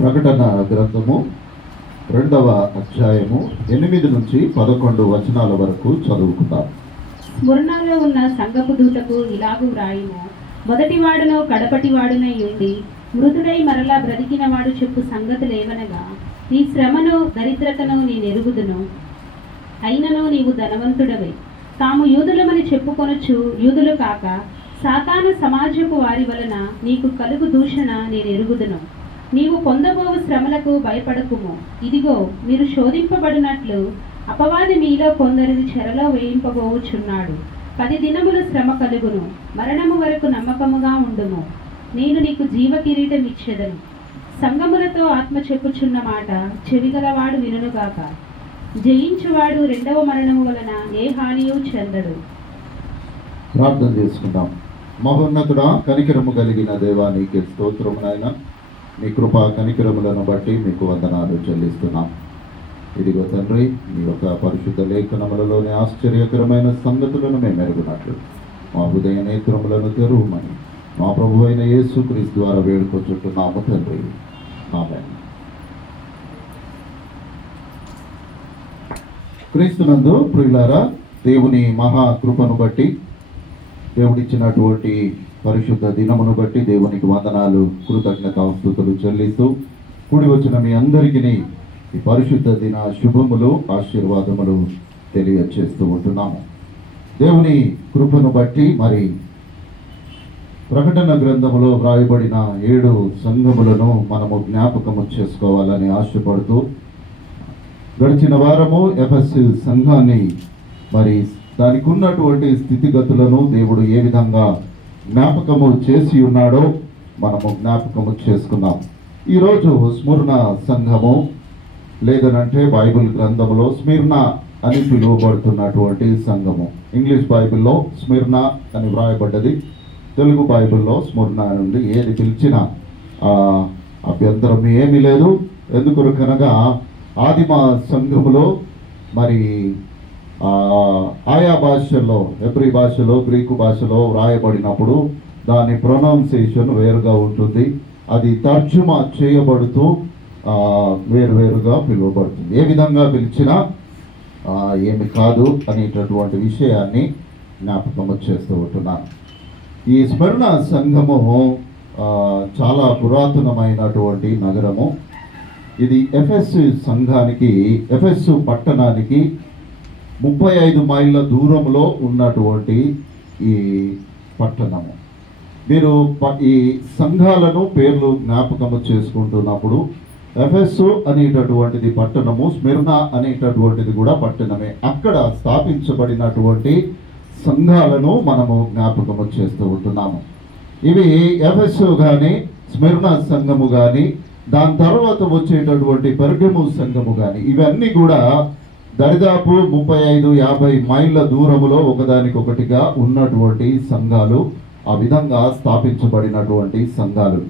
ప్రకటన గ్రంథము 2వ అధ్యాయము 8 నుంచి 11 వచనాల వరకు చదువుకుందాం. స్మరణలో ఉన్న సంఘపు దూతకు ఇలాగు వ్రాయుము. మొదటివాడును కడపటివాడునై ఉండి మృతుడై మరలా బ్రతికినవాడు చెప్పు సంగతులేవనగా, నీ శ్రమను దరిద్రతను నేనెరుగుదును. అయినను నీవు ధనవంతుడవే, తాము యూదులమని చెప్పుకొనొచ్చు యూదులు కాక సాతాను సమాజపు వారి వలన నీకు కలుగు దూషణ నేనెరుగుదును. నీవు పొందబోవు శ్రమలకు భయపడకుము. ఇదిగో, మీరు శోధింపబడినట్లు అపవాది మీలో కొందరిని చెరలో వేయింపబోచున్నాడు. 10 దినములు శ్రమ కలుగును. మరణము వరకు నమ్మకముగా ఉండుము. నేను నీకు జీవ కిరీటం ఇచ్చేదను. సంగములతో ఆత్మ చెప్పుచున్న మాట చెవిగలవాడు వినుగాక. జయించువాడు 2వ మరణము వలన ఏ హానియూ చెందడు. ప్రార్థన చేసుకుందాం. మహోన్నతుడా, కనికరము కలిగిన దేవా, నీకే స్తోత్రము నాయన. మీ కృపా కనికరములను బట్టి మీకు వందనాలు చెల్లిస్తున్నాం. ఇదిగో తండ్రి, మీ యొక్క పరిశుద్ధ లేఖనములలోని ఆశ్చర్యకరమైన సంగతులను మేము ఎరుగునట్లు మా హృదయ నేత్రములను తెరువమని మా ప్రభు అయిన యేసుక్రీస్తు ద్వారా వేడుకొచ్చుంటున్నాము తండ్రి. ఆమేన్. క్రీస్తునందు ప్రియులారా, దేవుని మహాకృపను బట్టి, దేవుడిచ్చినటువంటి పరిశుద్ధ దినమును బట్టి దేవునికి వందనాలు, కృతజ్ఞతాస్తుతులు చెల్లిస్తూ కూడి వచ్చిన మీ అందరికీ ఈ పరిశుద్ధ దిన శుభములు, ఆశీర్వాదములు తెలియచేస్తూ ఉంటున్నాము. దేవుని కృపను బట్టి మరి ప్రకటన గ్రంథములో వ్రాయబడిన 7 సంఘములను మనము జ్ఞాపకము చేసుకోవాలని ఆశపడుతూ, గడిచిన వారము ఎఫెసు సంఘాన్ని మరి దానికి ఉన్నటువంటి స్థితిగతులను దేవుడు ఏ విధంగా జ్ఞాపకము చేసి ఉన్నాడో మనము జ్ఞాపకము చేసుకున్నాం. ఈరోజు స్మరణ సంఘము, లేదనంటే బైబిల్ గ్రంథములో స్మిర్న అని పిలువబడుతున్నటువంటి సంఘము. ఇంగ్లీష్ బైబిల్లో స్మిర్న అని వ్రాయబడ్డది. తెలుగు బైబిల్లో స్మరణ నుండి ఏది పిలిచినా అభ్యంతరం ఏమీ లేదు. ఎందుకనగా ఆదిమ సంఘములో మరి ఆయా భాషల్లో, హెబ్రీ భాషలో, గ్రీకు భాషలో వ్రాయబడినప్పుడు దాని ప్రొనౌన్సియేషన్ వేరుగా ఉంటుంది. అది తర్జుమా చేయబడుతూ వేరువేరుగా పిలువబడుతుంది. ఏ విధంగా పిలిచినా ఏమి కాదు అనేటటువంటి విషయాన్ని జ్ఞాపకం చేస్తూ ఉంటున్నాను. ఈ స్మరణ సంఘము చాలా పురాతనమైనటువంటి నగరము. ఇది ఎఫెసు సంఘానికి, ఎఫెసు పట్టణానికి 35 మైళ్ళ దూరంలో ఉన్నటువంటి ఈ పట్టణము. మీరు ఈ సంఘాలను పేర్లు జ్ఞాపకము చేసుకుంటున్నప్పుడు ఎఫెసు అనేటటువంటిది పట్టణము, స్మిర్నా అనేటటువంటిది కూడా పట్టణమే. అక్కడ స్థాపించబడినటువంటి సంఘాలను మనము జ్ఞాపకము చేస్తూ ఉంటున్నాము. ఇవి ఎఫెసు కానీ, స్మిర్నా సంఘము కానీ, దాని తర్వాత వచ్చేటటువంటి పెర్గము సంఘము కానీ, ఇవన్నీ కూడా దరిదాపు 35-50 మైళ్ళ దూరములో ఒకదానికొకటిగా ఉన్నటువంటి సంఘాలు, ఆ విధంగా స్థాపించబడినటువంటి సంఘాలు.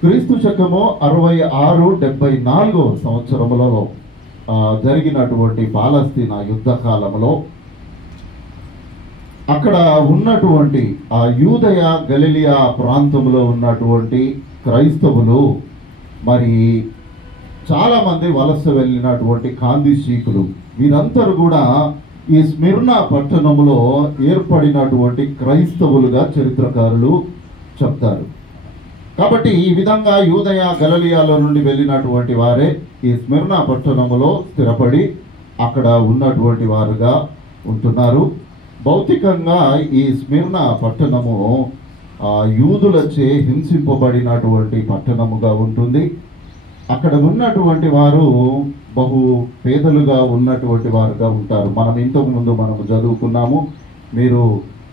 క్రీస్తు శకము 66-74 సంవత్సరములలో జరిగినటువంటి పాలస్తీనా యుద్ధ కాలంలో అక్కడ ఉన్నటువంటి ఆ యూదయ గలిలియా ప్రాంతంలో ఉన్నటువంటి క్రైస్తవులు మరి చాలా మంది వలస వెళ్ళినటువంటి కాందిశీకులు, వీరందరూ కూడా ఈ స్మిర్నా పట్టణంలో ఏర్పడినటువంటి క్రైస్తవులుగా చరిత్రకారులు చెప్తారు. కాబట్టి ఈ విధంగా యూదయ గలిలియాలో నుండి వెళ్ళినటువంటి వారే ఈ స్మిర్నా పట్టణంలో స్థిరపడి అక్కడ ఉన్నటువంటి వారుగా ఉంటున్నారు. భౌతికంగా ఈ స్మిర్నా పట్టణము యూదులచే హింసింపబడినటువంటి పట్టణముగా ఉంటుంది. అక్కడ ఉన్నటువంటి వారు బహు పేదలుగా ఉన్నటువంటి వారుగా ఉంటారు. మనం ఇంతకు ముందు మనము చదువుకున్నాము, మీరు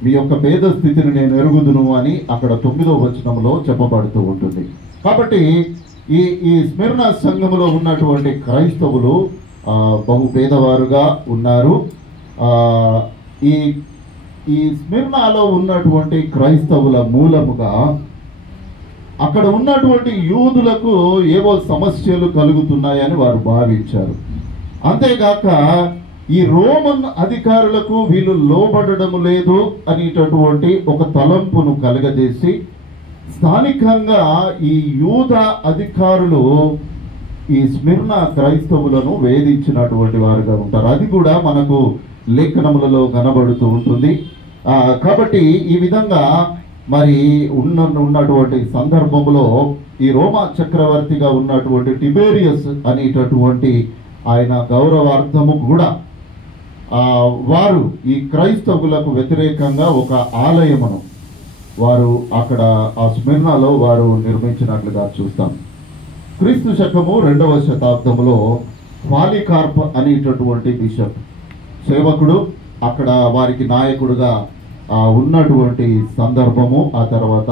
మీ యొక్క పేద స్థితిని నేను ఎరుగుదును అని అక్కడ 9వ వచనంలో చెప్పబడుతూ ఉంటుంది. కాబట్టి ఈ స్మిర్నా సంఘములో ఉన్నటువంటి క్రైస్తవులు బహు పేదవారుగా ఉన్నారు. ఈ స్మిర్నాలో ఉన్నటువంటి క్రైస్తవుల మూలముగా అక్కడ ఉన్నటువంటి యూదులకు ఏవో సమస్యలు కలుగుతున్నాయని వారు భావించారు. అంతేగాక ఈ రోమన్ అధికారులకు వీళ్ళు లోబడడం లేదు అనేటటువంటి ఒక తలంపును కలగజేసి స్థానికంగా ఈ యూద అధికారులు ఈ స్మిర్నా క్రైస్తవులను వేధించినటువంటి వారుగా ఉంటారు. అది కూడా మనకు లేఖనములలో కనబడుతూ ఉంటుంది. కాబట్టి ఈ విధంగా మరి ఉన్నటువంటి సందర్భంలో ఈ రోమా చక్రవర్తిగా ఉన్నటువంటి టిబేరియస్ అనేటటువంటి ఆయన గౌరవార్థము కూడా వారు ఈ క్రైస్తవులకు వ్యతిరేకంగా ఒక ఆలయమును వారు అక్కడ ఆ స్మిర్నాలో వారు నిర్మించినట్లుగా చూస్తాం. క్రీస్తు శకము 2వ శతాబ్దంలో పాలికార్ప్ అనేటటువంటి బిషప్ సేవకుడు అక్కడ వారికి నాయకుడుగా ఉన్నటువంటి సందర్భము. ఆ తర్వాత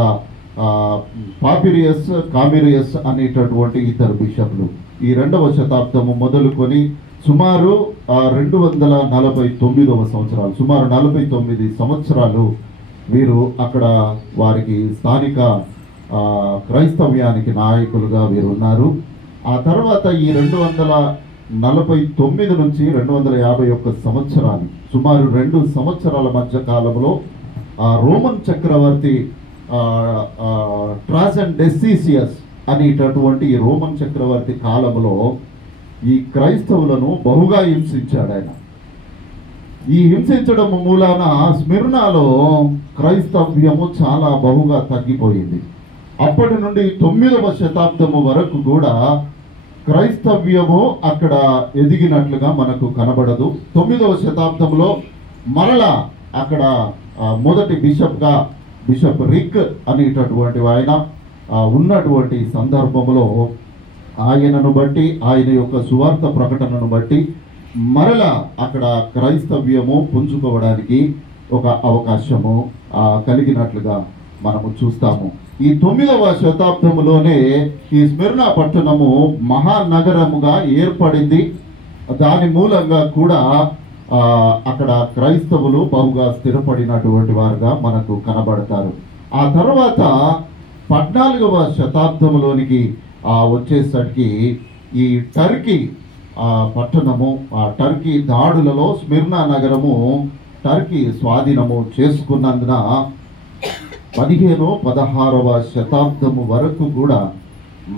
పాపిరియస్, కామిరియస్ అనేటటువంటి ఇద్దరు బిషప్లు ఈ 2వ శతాబ్దము మొదలుకొని సుమారు 249వ సంవత్సరాలు, సుమారు 49 సంవత్సరాలు వీరు అక్కడ వారికి స్థానిక క్రైస్తవ్యానికి నాయకులుగా వీరు ఉన్నారు. ఆ తర్వాత ఈ 249 నుంచి 251 సంవత్సరాలు, సుమారు 2 సంవత్సరాల మధ్య కాలంలో రోమన్ చక్రవర్తి ట్రాజన్ డెసిసియస్ అనేటటువంటి ఈ రోమన్ చక్రవర్తి కాలంలో ఈ క్రైస్తవులను బహుగా హింసించాడు ఆయన. ఈ హింసించడం మూలాన స్మిర్నాలో క్రైస్తవ్యము చాలా బహుగా తగ్గిపోయింది. అప్పటి నుండి 9వ శతాబ్దము వరకు కూడా క్రైస్తవ్యము అక్కడ ఎదిగినట్లుగా మనకు కనబడదు. 9వ శతాబ్దంలో మరలా అక్కడ మొదటి బిషప్ రిక్ అనేటటువంటి ఆయన ఉన్నటువంటి సందర్భంలో ఆయనను బట్టి, ఆయన యొక్క సువార్త ప్రకటనను బట్టి మరలా అక్కడ క్రైస్తవ్యము పుంజుకోవడానికి ఒక అవకాశము కలిగినట్లుగా మనము చూస్తాము. ఈ 9వ శతాబ్దంలోనే ఈ స్మిర్నా పట్టణము మహానగరముగా ఏర్పడింది. దాని మూలంగా కూడా అక్కడ క్రైస్తవులు బహుగా స్థిరపడినటువంటి వారుగా మనకు కనబడతారు. ఆ తర్వాత 14వ శతాబ్దంలోనికి వచ్చేసరికి ఈ టర్కీ పట్టణము, టర్కీ దాడులలో స్మిర్నా నగరము టర్కీ స్వాధీనము చేసుకున్నందున 15-16వ శతాబ్దము వరకు కూడా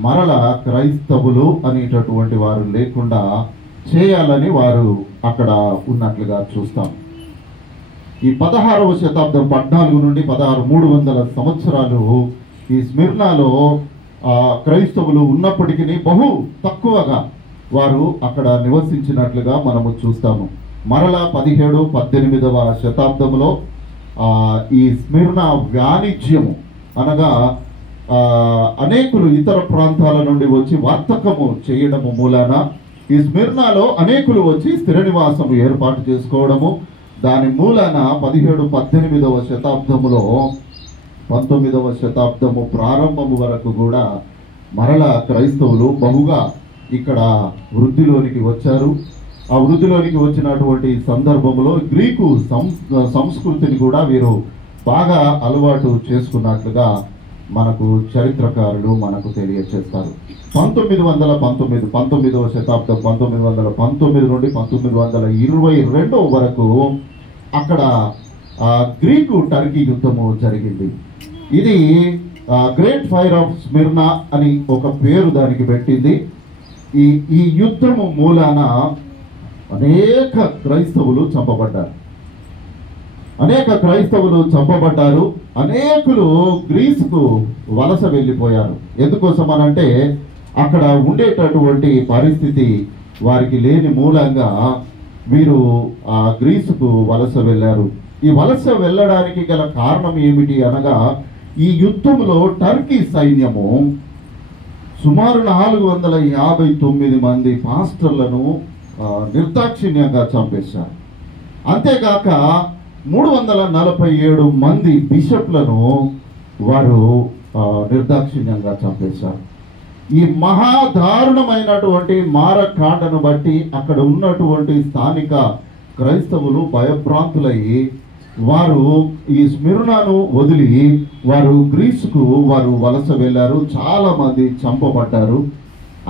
మరల క్రైస్తవులు అనేటటువంటి వారు లేకుండా చేయాలని వారు అక్కడ ఉన్నట్లుగా చూస్తాం. ఈ 16వ శతాబ్దం 14 నుండి 300 సంవత్సరాలు ఈ స్మిర్నాలో క్రైస్తవులు ఉన్నప్పటికీ బహు తక్కువగా వారు అక్కడ నివసించినట్లుగా మనము చూస్తాము. మరలా 17-18వ శతాబ్దంలో ఈ స్మిర్నా వాణిజ్యము అనగా అనేకులు ఇతర ప్రాంతాల నుండి వచ్చి వర్తకము చేయడము మూలాన ఈ స్మిర్నాలో అనేకులు వచ్చి స్థిర నివాసము ఏర్పాటు చేసుకోవడము, దాని మూలాన 17-18వ శతాబ్దములో 19వ శతాబ్దము ప్రారంభము వరకు కూడా మరలా క్రైస్తవులు బహుగా ఇక్కడ వృద్ధిలోనికి వచ్చారు. ఆ వృద్ధిలోనికి వచ్చినటువంటి సందర్భంలో గ్రీకు సంస్కృతిని కూడా వీరు బాగా అలవాటు చేసుకున్నట్లుగా మనకు చరిత్రకారులు మనకు తెలియజేస్తారు. 1919వ శతాబ్దం 1919 నుండి 1922 వరకు అక్కడ గ్రీకు టర్కీ యుద్ధము జరిగింది. ఇది గ్రేట్ ఫైర్ ఆఫ్ స్మిర్నా అని ఒక పేరు దానికి పెట్టింది. ఈ యుద్ధము మూలాన అనేక క్రైస్తవులు చంపబడ్డారు. అనేకులు గ్రీసుకు వలస వెళ్ళిపోయారు. ఎందుకోసం అనంటే అక్కడ ఉండేటటువంటి పరిస్థితి వారికి లేని మూలంగా వీరు గ్రీసుకు వలస వెళ్ళారు. ఈ వలస వెళ్ళడానికి గల కారణం ఏమిటి అనగా ఈ యుద్ధంలో టర్కీ సైన్యము సుమారు 459 మంది పాస్టర్లను నిర్దాక్షిణ్యంగా చంపేశారు. అంతేగాక 347 మంది బిషప్లను వారు నిర్దాక్షిణ్యంగా చంపేశారు. ఈ మహాదారుణమైనటువంటి మారకాండను బట్టి అక్కడ ఉన్నటువంటి స్థానిక క్రైస్తవులు భయభ్రాంతులయ్యి వారు ఈ స్మిర్నాను వదిలి వారు గ్రీసుకు వారు వలస వెళ్ళారు. చాలా మంది చంపబడ్డారు.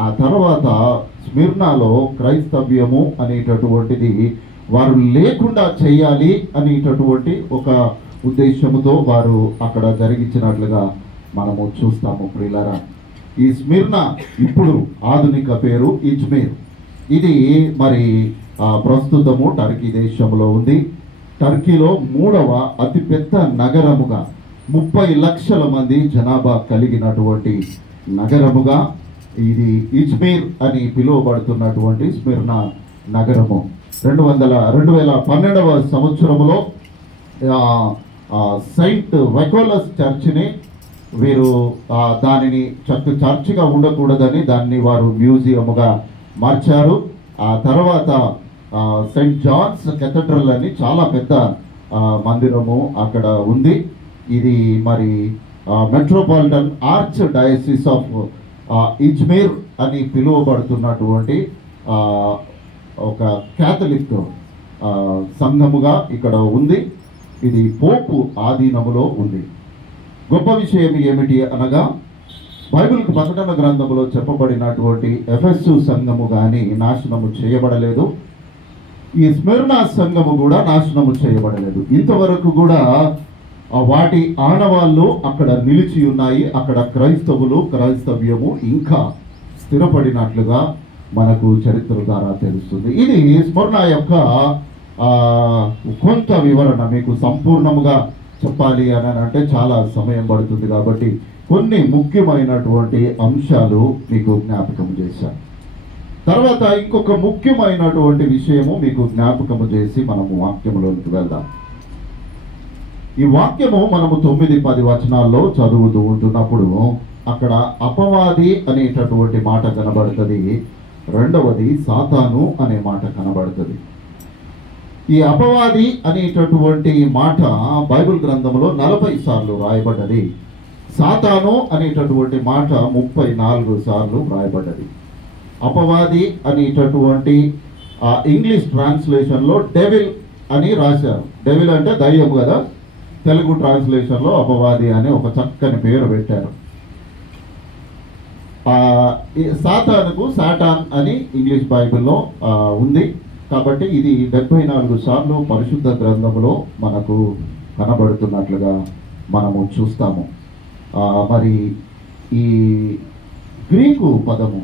ఆ తర్వాత స్మిర్నాలో క్రైస్తవ్యము అనేటటువంటిది వారు లేకుండా చేయాలి అనేటటువంటి ఒక ఉద్దేశంతో వారు అక్కడ జరిగించినట్లుగా మనము చూస్తాము ప్రియులారా. ఈ స్మిర్నా ఇప్పుడు ఆధునిక పేరు ఇజ్మీర్. ఇది మరి ప్రస్తుతము టర్కీ దేశంలో ఉంది. టర్కీలో 3వ అతిపెద్ద నగరముగా 30 లక్షల మంది జనాభా కలిగినటువంటి నగరముగా ఇది ఇజ్మీర్ అని పిలువబడుతున్నటువంటి స్మిర్నా నగరము 2012వ సంవత్సరంలో సెయింట్ వైకోలస్ చర్చిని వీరు దానిని చర్చిగా ఉండకూడదని దాన్ని వారు మ్యూజియంగా మార్చారు. ఆ తర్వాత సెయింట్ జాన్స్ కెథడ్రల్ అని చాలా పెద్ద మందిరము అక్కడ ఉంది. ఇది మరి metropolitan arch diocese of Izmir అని పిలువబడుతున్నటువంటి ఒక క్యాథలిక్ సంఘముగా ఇక్కడ ఉంది. ఇది పోపు ఆధీనములో ఉంది. గొప్ప విషయం ఏమిటి అనగా బైబిల్కి ప్రకటన గ్రంథంలో చెప్పబడినటువంటి ఎఫెసు సంఘము కానీ నాశనము చేయబడలేదు. ఈ స్మిర్నా సంఘము కూడా నాశనము చేయబడలేదు. ఇంతవరకు కూడా వాటి ఆనవాళ్ళు అక్కడ నిలిచి ఉన్నాయి. అక్కడ క్రైస్తవ్యము ఇంకా స్థిరపడినట్లుగా మనకు చరిత్ర ద్వారా తెలుస్తుంది. ఇది స్మిర్నా యొక్క కొంత వివరణ. మీకు సంపూర్ణముగా చెప్పాలి అని అంటే చాలా సమయం పడుతుంది కాబట్టి కొన్ని ముఖ్యమైనటువంటి అంశాలు మీకు జ్ఞాపకం చేశాను. తర్వాత ఇంకొక ముఖ్యమైనటువంటి విషయము మీకు జ్ఞాపకము చేసి మనము వాక్యంలోకి వెళ్దాం. ఈ వాక్యము మనము 9-10 వచనాల్లో చదువుతూ ఉంటున్నప్పుడు అక్కడ అపవాది అనేటటువంటి మాట కనబడుతుంది. రెండవది సాతాను అనే మాట కనబడుతుంది. ఈ అపవాది అనేటటువంటి మాట బైబిల్ గ్రంథంలో 40 సార్లు రాయబడ్డది. సాతాను అనేటటువంటి మాట 34 సార్లు రాయబడ్డది. అపవాది అనేటటువంటి ఇంగ్లీష్ ట్రాన్స్లేషన్లో డెవిల్ అని రాశారు. డెవిల్ అంటే దయ్యం కదా. తెలుగు ట్రాన్స్లేషన్లో అపవాది అని ఒక చక్కని పేరు పెట్టారు. సాతానుకు సాటాన్ అని ఇంగ్లీష్ బైబిల్లో ఉంది. కాబట్టి ఇది 74 సార్లు పరిశుద్ధ గ్రంథంలో మనకు కనబడుతున్నట్లుగా మనము చూస్తాము. మరి ఈ గ్రీకు పదము,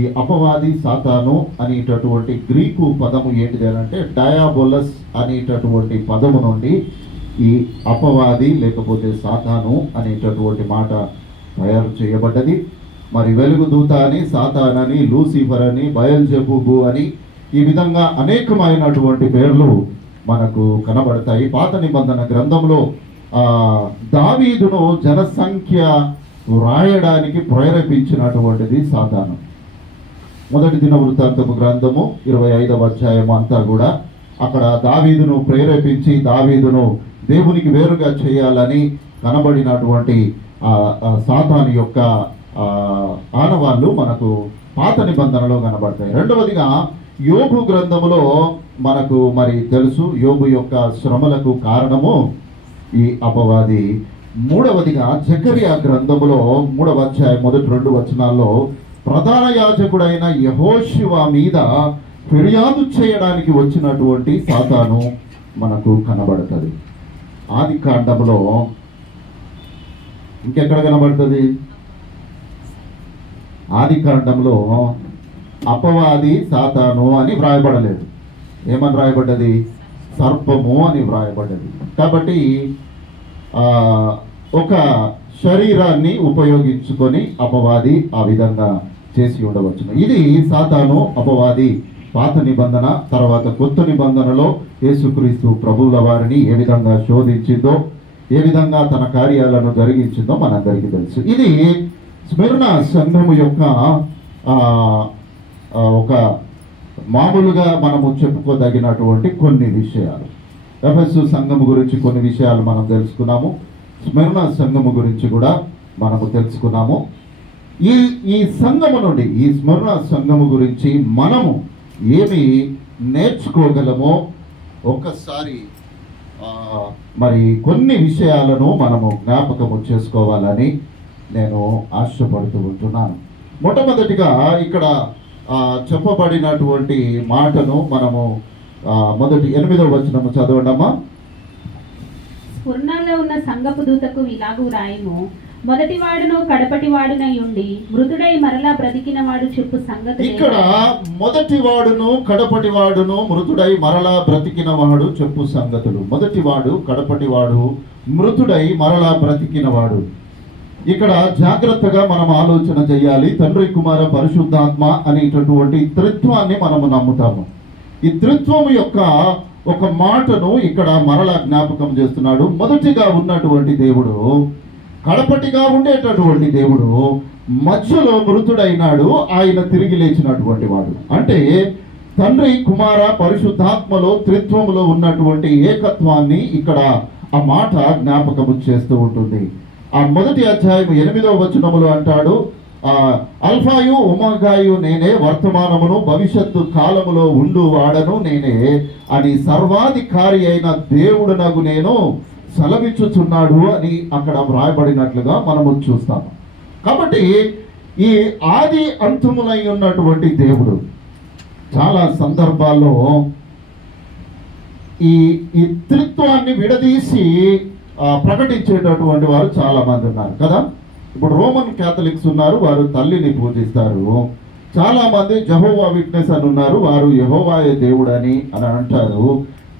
ఈ అపవాది సాతాను అనేటటువంటి గ్రీకు పదము ఏంటిది అంటే డయాబోలస్ అనేటటువంటి పదము నుండి ఈ అపవాది లేకపోతే సాతాను అనేటటువంటి మాట తయారు చేయబడ్డది. మరి వెలుగుదూత అని, సాతాన్ అని, లూసిఫర్ అని, బయల్జెబూబు అని ఈ విధంగా అనేకమైనటువంటి పేర్లు మనకు కనబడతాయి. పాత నిబంధన గ్రంథంలో దావీదును జనసంఖ్య రాయడానికి ప్రేరేపించినటువంటిది సాతాను. మొదటి దినవృత్తాంతము గ్రంథము 25వ అధ్యాయము అంతా కూడా అక్కడ దావీదును ప్రేరేపించి దావీదును దేవునికి వేరుగా చేయాలని కనబడినటువంటి సాతాను యొక్క ఆనవాళ్ళు మనకు పాత నిబంధనలో కనబడతాయి. రెండవదిగా యోబు గ్రంథములో మనకు మరి తెలుసు యోబు యొక్క శ్రమలకు కారణము ఈ అపవాది. మూడవదిగా జకరియా గ్రంథములో 3వ అధ్యాయం మొదటి 2 వచనాల్లో ప్రధాన యాజకుడైన యెహోషువ మీద ఫిర్యాదు చేయడానికి వచ్చినటువంటి సాతాను మనకు కనబడుతుంది. ఆది కాండములో ఇంకెక్కడ కనబడుతుంది? ఆది కాండంలో అపవాది సాతాను అని వ్రాయబడలేదు. ఏమని వ్రాయబడ్డది? సర్పము అని వ్రాయబడ్డది. కాబట్టి ఒక శరీరాన్ని ఉపయోగించుకొని అపవాది ఆ విధంగా చేసి ఉండవచ్చును. ఇది సాతాను అపవాది పాత నిబంధన. తర్వాత కొత్త నిబంధనలో యేసుక్రీస్తు ప్రభువుల వారిని ఏ విధంగా శోధించిందో, ఏ విధంగా తన కార్యాలను జరిగించిందో మనందరికీ తెలుసు. ఇది స్మిర్నా సంఘము యొక్క ఒక మామూలుగా మనము చెప్పుకోదగినటువంటి కొన్ని విషయాలు. ఎఫెసు సంఘము గురించి కొన్ని విషయాలు మనం తెలుసుకున్నాము. స్మిర్నా సంఘము గురించి కూడా మనము తెలుసుకున్నాము. ఈ సంఘము నుండి, ఈ స్మిర్నా సంఘము గురించి మనము ఏమి నేర్చుకోగలమో ఒక్కసారి మరి కొన్ని విషయాలను మనము జ్ఞాపకము చేసుకోవాలని నేను ఆశపడుతూ ఉంటున్నాను. మొట్టమొదటిగా ఇక్కడ చెప్పబడినటువంటి మాటను మనము మొదటి 8వ వచనము చదవండమ్మా. స్ఫుర్ణలో ఉన్న సంఘపు దూతకు ఇలాగు రాయము, మొదటివాడును కడపటివాడునై ఉండి మృతుడై మరలా బ్రతికిన వాడు చెప్పు సంగతి ఇక్కడ మొదటివాడును కడపటివాడును మృతుడై మరలా బ్రతికిన వాడు చెప్పు సంగతులు. మొదటివాడు కడపటివాడు మృతుడై మరలా బ్రతికిన వాడు. ఇక్కడ జాగ్రత్తగా మనం ఆలోచన చేయాలి. తండ్రి కుమార పరిశుద్ధాత్మ అనేటటువంటి త్రిత్వాన్ని మనము నమ్ముతాము. ఈ త్రిత్వం యొక్క ఒక మాటను ఇక్కడ మరలా జ్ఞాపకం చేస్తున్నాడు. మొదటిగా ఉన్నటువంటి దేవుడు, కడపటిగా ఉండేటటువంటి దేవుడు, మధ్యలో మృతుడైనాడు, ఆయన తిరిగి లేచినటువంటి వాడు. అంటే తండ్రి కుమార పరిశుద్ధాత్మలో త్రిత్వములో ఉన్నటువంటి ఏకత్వాన్ని ఇక్కడ ఆ మాట జ్ఞాపకము చేస్తూ ఉంటుంది. ఆ మొదటి అధ్యాయం 8వ వచనములో అంటాడు, అల్ఫాయు ఒమేగాయు నేనే, వర్తమానమును భవిష్యత్తు కాలములో ఉండు వాడను నేనే అని సర్వాధికారి అయిన దేవుడునగు నేను సెలవిచ్చుచున్నాడు అని అక్కడ వ్రాయబడినట్లుగా మనము చూస్తాము. కాబట్టి ఈ ఆది అంతములై ఉన్నటువంటి దేవుడు చాలా సందర్భాల్లో ఈ త్రిత్వాన్ని విడదీసి ప్రకటించేటటువంటి వారు చాలా మంది ఉన్నారు కదా. ఇప్పుడు రోమన్ క్యాథలిక్స్ ఉన్నారు, వారు తల్లిని పూజిస్తారు. చాలా మంది జెహోవా విట్నెస్ అని ఉన్నారు, వారు యెహోవాయే దేవుడని అని అంటారు.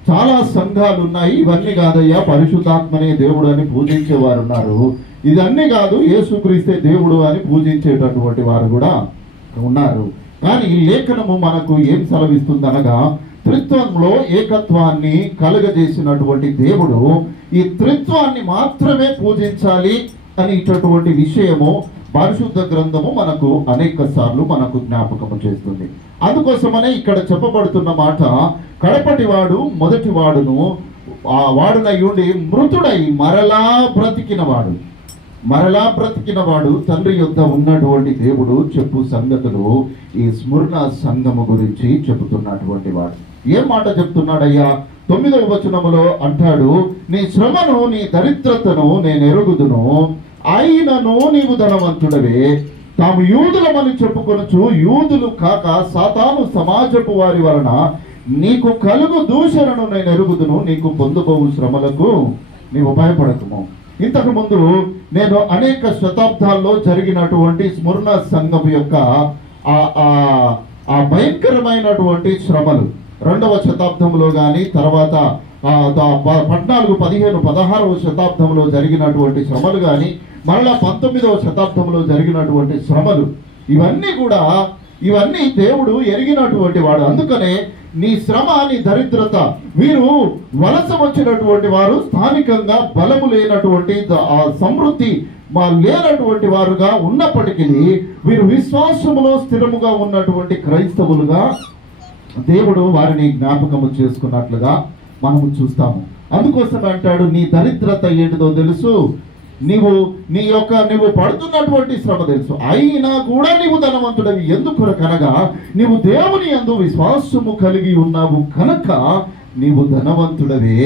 చాలా సంఘాలు ఉన్నాయి, ఇవన్నీ కాదయ్యా పరిశుద్ధాత్మనే దేవుడు అని పూజించేవారు ఉన్నారు. ఇదన్నీ కాదు యేసుక్రీస్తే దేవుడు అని పూజించేటటువంటి వారు కూడా ఉన్నారు. కానీ ఈ లేఖనము మనకు ఏం సెలవిస్తుంది అనగా, త్రిత్వంలో ఏకత్వాన్ని కలుగజేసినటువంటి దేవుడు ఈ త్రిత్వాన్ని మాత్రమే పూజించాలి అనేటటువంటి విషయము పరిశుద్ధ గ్రంథము మనకు అనేక సార్లు మనకు జ్ఞాపకము చేస్తుంది. అందుకోసమనే ఇక్కడ చెప్పబడుతున్న మాట, కడపటివాడు మొదటివాడును వాడునై ఉండి మృతుడై మరలా బ్రతికినవాడు. మరలా బ్రతికినవాడు తండ్రి యొద్ద ఉన్నటువంటి దేవుడు చెప్పు సంగతులు ఈ స్మరణ సంఘము గురించి చెబుతున్నటువంటి వాడు. ఏం మాట చెప్తున్నాడయ్యా? 9వ వచనములో అంటాడు, నీ శ్రమను నీ దరిద్రతను నేను ఎరుగుదును, అయినను నీవు ధనవంతుడవే. తాము యూదులమని చెప్పుకొనుచు యూదులు కాక సాతాను సమాజపు వారి వలన నీకు కలుగు దూషణను నేను ఎరుగుదును, నీకు పొందుబోవు శ్రమలకు నీవు భయపడకుము. ఇంతకు ముందు నేను అనేక శతాబ్దాల్లో జరిగినటువంటి స్మరణ సంఘం యొక్క ఆ భయంకరమైనటువంటి శ్రమలు 2వ శతాబ్దంలో కానీ తర్వాత 14, 15, 16వ శతాబ్దంలో జరిగినటువంటి శ్రమలు కానీ మరలా 19వ శతాబ్దంలో జరిగినటువంటి శ్రమలు, ఇవన్నీ దేవుడు ఎరిగినటువంటి వాడు. అందుకనే నీ శ్రమ, నీ దరిద్రత, వీరు వలస వచ్చినటువంటి వారు స్థానికంగా బలము లేనటువంటి సమృద్ధి లేనటువంటి వారుగా ఉన్నప్పటికీ వీరు విశ్వాసములో స్థిరముగా ఉన్నటువంటి క్రైస్తవులుగా దేవుడు వారిని జ్ఞాపకము చేసుకున్నట్లుగా మనము చూస్తాము. అందుకోసం అంటాడు, నీ దరిద్రత ఏంటిదో తెలుసు, నీవు పడుతున్నటువంటి శ్రమ తెలుసు, అయినా కూడా నీవు ధనవంతుడవి. ఎందుకొరకనగా నీవు దేవుని యందు విశ్వాసము కలిగి ఉన్నావు కనుక నీవు ధనవంతుడవే.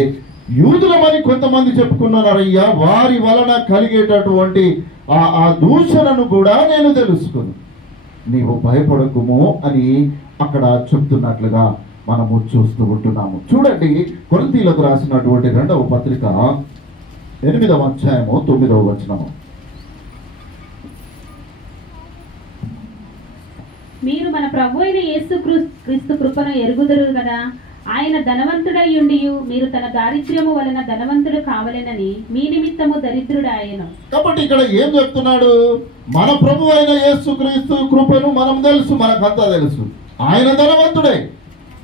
యూదులమని కొంతమంది చెప్పుకున్నారయ్యా, వారి వలన కలిగేటటువంటి ఆ దూషణను కూడా నేను తెలుసుకును, నీవు భయపడకుము అని అక్కడ చెప్తున్నట్లుగా మనము చూస్తూ ఉంటున్నాము. చూడండి, కొరింథీయులకు రాసినటువంటి 2వ పత్రిక 8వ అధ్యాయము 9వ వచనము. మీరు మన ప్రభు అయిన యేసుక్రీస్తు కృపను ఎరుగుదురు కదా, ఆయన ధనవంతుడై ఉండియు మీరు తన దారిద్ర్యము వలన ధనవంతుడు కావలెనని మీ నిమిత్తము దరిద్రుడాయెను. కాబట్టి ఇక్కడ ఏం చెప్తున్నాడు? మన ప్రభు అయిన యేసుక్రీస్తు కృపను మనం తెలుసు, మనకంతా తెలుసు. ఆయన ధనవంతుడే,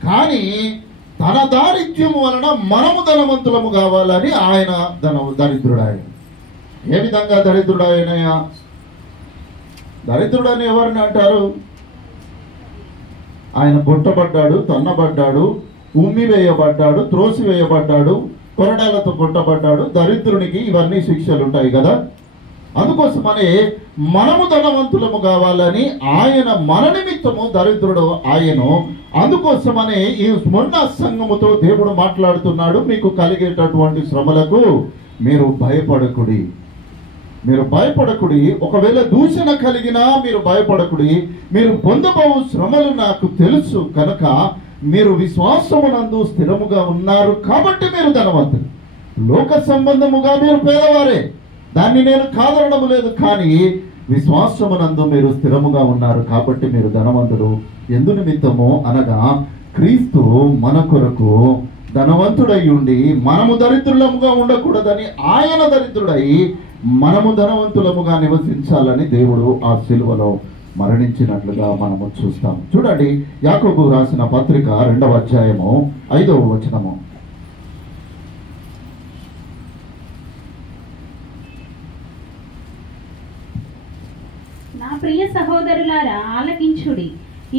కానీ తన దారిద్ర్యము వలన మనము ధనవంతులము కావాలని ఆయన దరిద్రుడాయన. ఏ విధంగా దరిద్రుడాయనయా? దరిద్రుడని ఎవరిని అంటారు? ఆయన కొట్టబడ్డాడు, తన్నబడ్డాడు, ఉమ్మి వేయబడ్డాడు, త్రోసి వేయబడ్డాడు, కొరడాలతో కొట్టబడ్డాడు. దరిద్రునికి ఇవన్నీ శిక్షలు ఉంటాయి కదా. అందుకోసమనే మనము ధనవంతులము కావాలని ఆయన మన నిమిత్తము దరిద్రుడు ఆయను. అందుకోసమనే ఈ స్మరణ సంఘముతో దేవుడు మాట్లాడుతున్నాడు, మీకు కలిగేటటువంటి శ్రమలకు మీరు భయపడకుడి, ఒకవేళ దూషణ కలిగినా మీరు భయపడకుడి. మీరు పొందబోవు శ్రమలు నాకు తెలుసు కనుక మీరు విశ్వాసమునందు స్థిరముగా ఉన్నారు కాబట్టి మీరు ధనవంతులు. లోక సంబంధముగా మీరు పేదవారే, దాన్ని నేను కాదనడం లేదు. కానీ విశ్వాసమునందు మీరు స్థిరముగా ఉన్నారు కాబట్టి మీరు ధనవంతులు. ఎందు నిమిత్తము అనగా క్రీస్తు మన కొరకు ధనవంతుడై ఉండి మనము దరిద్రులముగా ఉండకూడదని ఆయన దరిద్రుడై మనము ధనవంతులముగా నివసించాలని దేవుడు ఆ సిలువలో మరణించినట్లుగా మనము చూస్తాం. చూడండి, యాకోబు రాసిన పత్రిక 2వ అధ్యాయము 5వ వచనము. నా ప్రియ సహోదరులారా, ఆలకించుడి.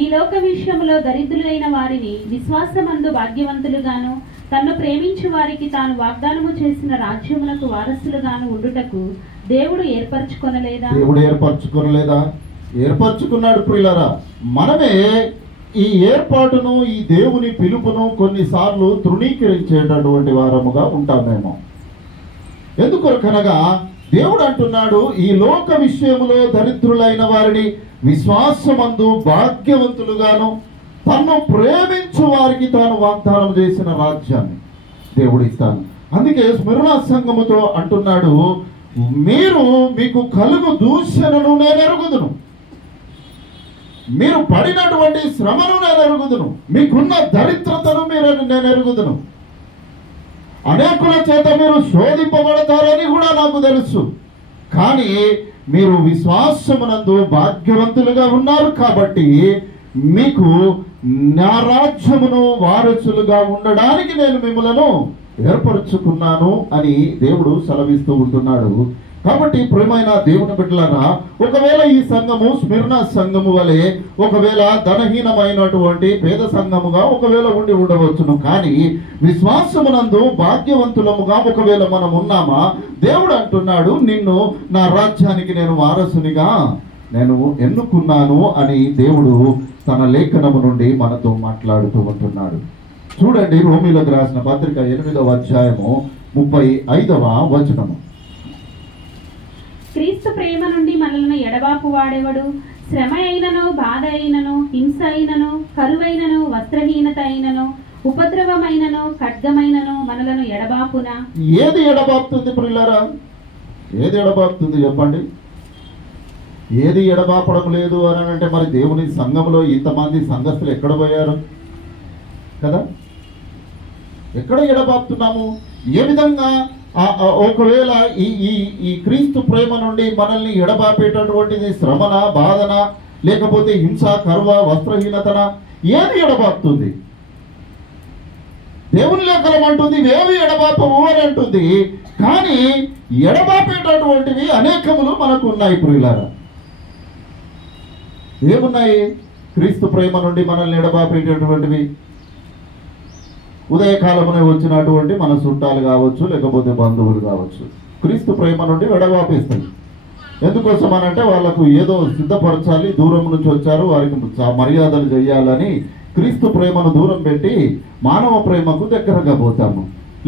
ఈ లోక విషయంలో దరిద్రులైన వారిని విశ్వాసమందు భాగ్యవంతులుగాను, తన్ను ప్రేమించు వారికి తాను వాగ్దానము చేసిన రాజ్యములకు వారసులుగాను ఉండుటకు దేవుడు ఏర్పరచుకొనలేదా? దేవుడు ఏర్పరచుకొనలేదా? ఏర్పరచుకున్నాడు ప్రియులారా. మనమే ఈ ఏర్పాటును, ఈ దేవుని పిలుపును కొన్నిసార్లు తృణీకరించేటటువంటి వారముగా ఉంటామేమో. ఎందుకొరకనగా దేవుడు అంటున్నాడు, ఈ లోక విషయములో దరిద్రులైన వారిని విశ్వాసమందు భాగ్యవంతులుగాను, తన్ను ప్రేమించు వారికి తాను వాగ్దానం చేసిన రాజ్యాన్ని దేవుడు ఇస్తాను. అందుకే స్మరణ సంఘముతో అంటున్నాడు, మీకు కలుగు దూషణను నేను ఎరుగుదును, మీరు పడినటువంటి శ్రమను నేను ఎరుగుదును, మీకున్న దరిద్రతను నేను ఎరుగుదును, అనేకుల చేత మీరు శోధింపబడతారని కూడా నాకు తెలుసు. కానీ మీరు విశ్వాసమునందు భాగ్యవంతులుగా ఉన్నారు కాబట్టి మీకు నా రాజ్యమును వారసులుగా ఉండడానికి నేను మిమ్మలను ఏర్పరచుకున్నాను అని దేవుడు సెలవిస్తూ ఉంటున్నాడు. కాబట్టి ప్రియమైన దేవుని బిడ్డలారా, ఒకవేళ ఈ సంఘము స్మిర్నా సంఘము వలె ఒకవేళ ధనహీనమైనటువంటి పేద సంఘముగా ఒకవేళ ఉండి ఉండవచ్చును. కానీ విశ్వాసమునందు భాగ్యవంతులముగా ఒకవేళ మనం ఉన్నామా, దేవుడు అంటున్నాడు, నిన్ను నా రాజ్యానికి నేను వారసునిగా నేను ఎన్నుకున్నాను అని దేవుడు తన లేఖనము నుండి మనతో మాట్లాడుతూ ఉంటున్నాడు. చూడండి, రోమీలకు రాసిన పత్రిక 8వ అధ్యాయము 35వ వచనము. క్రీస్తు ప్రేమ నుండి మనలను ఎడబాపు వాడెవడు? శ్రమ అయినను, బాధ అయినను, హింస అయినను, కరువైనను, వస్త్రహీనత అయినను, ఉపద్రవమైనను, ఖడ్గమైనను మనలను ఎడబాపునా? ఏది ఎడబాపుతుంది ప్రియులారా? ఏది ఎడబాపుతుంది చెప్పండి? ఏది ఎడబాపడం లేదు అని అంటే మరి దేవుని సంఘంలో ఇంతమంది సంఘస్థులు ఎక్కడ పోయారు కదా? ఎక్కడ ఎడబాపుతున్నాము? ఏ విధంగా ఒకవేళ ఈ క్రీస్తు ప్రేమ నుండి మనల్ని ఎడబాపేటటువంటిది శ్రమన, బాధన, లేకపోతే హింస, కరువ, వస్త్రహీనతన? ఏది ఎడబాపుతుంది? దేవుని లేఖనం అంటుంది ఇవేవి ఎడబాపవు అని అంటుంది. కానీ ఎడబాపేటటువంటివి అనేకములు మనకు ఉన్నాయి ప్రియులారా. ఏమున్నాయి? క్రీస్తు ప్రేమ నుండి మనల్ని ఎడబాపేటటువంటివి ఉదయకాలమునే వచ్చినటువంటి మన చుట్టాలు కావచ్చు, లేకపోతే బంధువులు కావచ్చు, క్రీస్తు ప్రేమ నుండి ఎడబాపేస్తుంది. ఎందుకోసం అనంటే వాళ్ళకు ఏదో సిద్ధపరచాలి, దూరం నుంచి వచ్చారు, వారికి మర్యాదలు చేయాలని క్రీస్తు ప్రేమను దూరం పెట్టి మానవ ప్రేమకు దగ్గరగా పోతాము.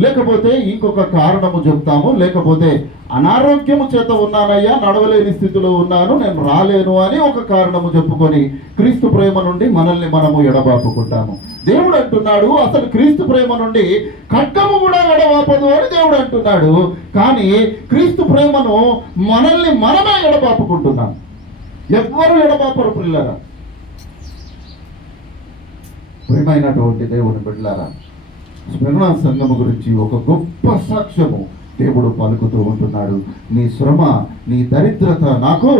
లేకపోతే ఇంకొక కారణము చెప్తాము, లేకపోతే అనారోగ్యము చేత ఉన్నానయ్యా, నడవలేని స్థితిలో ఉన్నాను, నేను రాలేను అని ఒక కారణము చెప్పుకొని క్రీస్తు ప్రేమ నుండి మనల్ని మనము ఎడబాపుకుంటాము. దేవుడు అంటున్నాడు, అసలు క్రీస్తు ప్రేమ నుండి ఖడ్గము కూడా ఎడబాపదు అని దేవుడు అంటున్నాడు. కానీ క్రీస్తు ప్రేమను మనల్ని మనమే ఎడబాపుకుంటున్నాం. ఎవ్వరూ ఎడబాపరు పిల్లరా. ప్రేమైనటువంటి దేవుని బిడ్డలారా, స్మరణ సంఘము గురించి ఒక గొప్ప సాక్ష్యము దేవుడు పలుకుతూ ఉంటున్నాడు. నీ శ్రమ, నీ దరిద్రత నాకు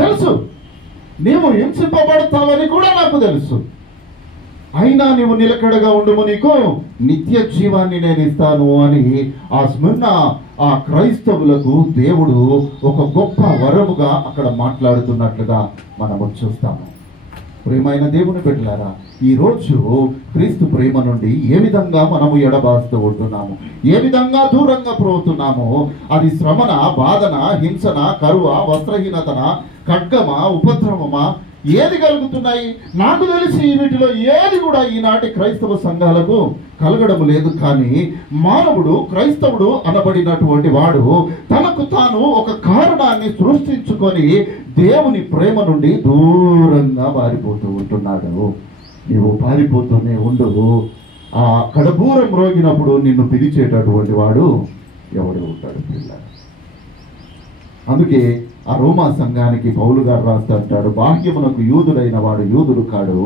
తెలుసు, నీవు హింసింపబడతావని కూడా నాకు తెలుసు, అయినా నీవు నిలకడగా ఉండుము, నీకు నిత్య జీవాన్ని నేను ఇస్తాను అని ఆ స్మరణ ఆ క్రైస్తవులకు దేవుడు ఒక గొప్ప వరముగా అక్కడ మాట్లాడుతున్నట్లుగా మనము చూస్తాము. ప్రేమైన దేవుని బిడ్డలారా, ఈరోజు క్రీస్తు ప్రేమ నుండి ఏ విధంగా మనము ఎడబాస్తూ ఉంటున్నాము, ఏ విధంగా దూరంగా పోతున్నామో, అది శ్రమన, బాధన, హింసన, కరువ, వస్త్రహీనతన, ఖడ్గమా, ఉపద్రవమా, ఏది కలుగుతున్నాయి? నాకు తెలిసి వీటిలో ఏది కూడా ఈనాటి క్రైస్తవ సంఘాలకు కలగడం లేదు. కానీ మానవుడు, క్రైస్తవుడు అనబడినటువంటి వాడు తనకు తాను ఒక కారణాన్ని సృష్టించుకొని దేవుని ప్రేమ నుండి దూరంగా పారిపోతూ ఉంటున్నాడు. నీవు పారిపోతూనే ఉండు. ఆ కడబూరం రోగినప్పుడు నిన్ను పిలిచేటటువంటి వాడు ఎవడు ఉంటాడు పిల్ల? అందుకే ఆ రోమా సంఘానికి పౌలు గారు రాస్తాడు, బాహ్యమునకు యూదుడైన వాడు యూదుడు కాడు,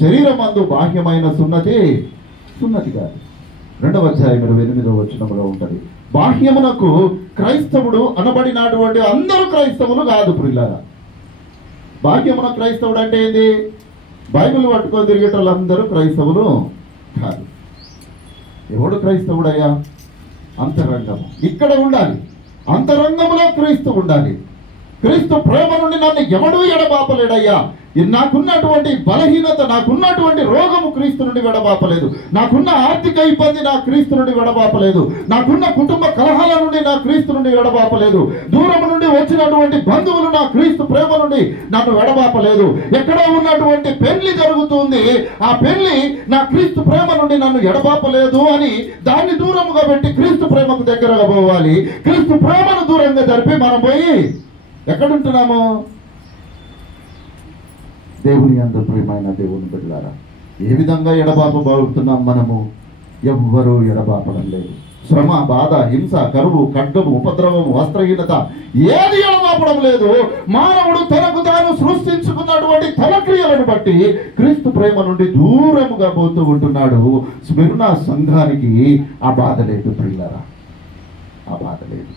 శరీరమందు బాహ్యమైన సున్నతి కాదు. 2వ అధ్యాయం 28వ వచనంలో ఉంటుంది. బాహ్యమునకు క్రైస్తవుడు అనబడినటువంటి అందరూ క్రైస్తవులు కాదు ప్రియులారా. బాహ్యమున క్రైస్తవుడు అంటే ఏంది? బైబిల్ పట్టుకొని తిరిగేటోళ్ళందరూ క్రైస్తవులు కాదు. ఎవడు క్రైస్తవుడయ్యా? అంతరంగము ఇక్కడ ఉండాలి. అంతరంగంలో క్రీస్తు ఉండాలి. క్రీస్తు ప్రేమ నుండి నన్ను ఎవడూ ఎడబాపలేడయ్యా. నాకున్నటువంటి బలహీనత, నాకున్నటువంటి రోగము క్రీస్తు నుండి విడబాపలేదు. నాకున్న ఆర్థిక ఇబ్బంది నా క్రీస్తు నుండి విడబాపలేదు. నాకున్న కుటుంబ కలహాల నుండి నా క్రీస్తు నుండి విడబాపలేదు. దూరం నుండి వచ్చినటువంటి బంధువులు నా క్రీస్తు ప్రేమ నుండి నన్ను విడబాపలేదు. ఎక్కడో ఉన్నటువంటి పెళ్లి జరుగుతుంది, ఆ పెళ్లి నా క్రీస్తు ప్రేమ నుండి నన్ను ఎడబాపలేదు అని దాన్ని దూరముగా పెట్టి క్రీస్తు ప్రేమకు దగ్గరగా పోవాలి. క్రీస్తు ప్రేమను దూరంగా జరిపి మనం పోయి ఎక్కడుంటున్నాము? దేవుని యందు ప్రియమైన దేవుని బిడ్డలారా, ఏ విధంగా ఎడబాపబడుతున్నాం మనము? ఎవ్వరూ ఎడబాపడం లేదు. శ్రమ, బాధ, హింస, కరువు, ఖడ్గము, ఉపద్రవము, వస్త్రహీనత ఏది ఎడబాపడం లేదు. మానవుడు తనకు తాను సృష్టించుకున్నటువంటి తన క్రియలను బట్టి క్రీస్తు ప్రేమ నుండి దూరముగా పోతూ ఉంటున్నాడు. స్మిర్నా సంఘానికి ఆ బాధ లేదు ప్రియులారా, ఆ బాధ లేదు.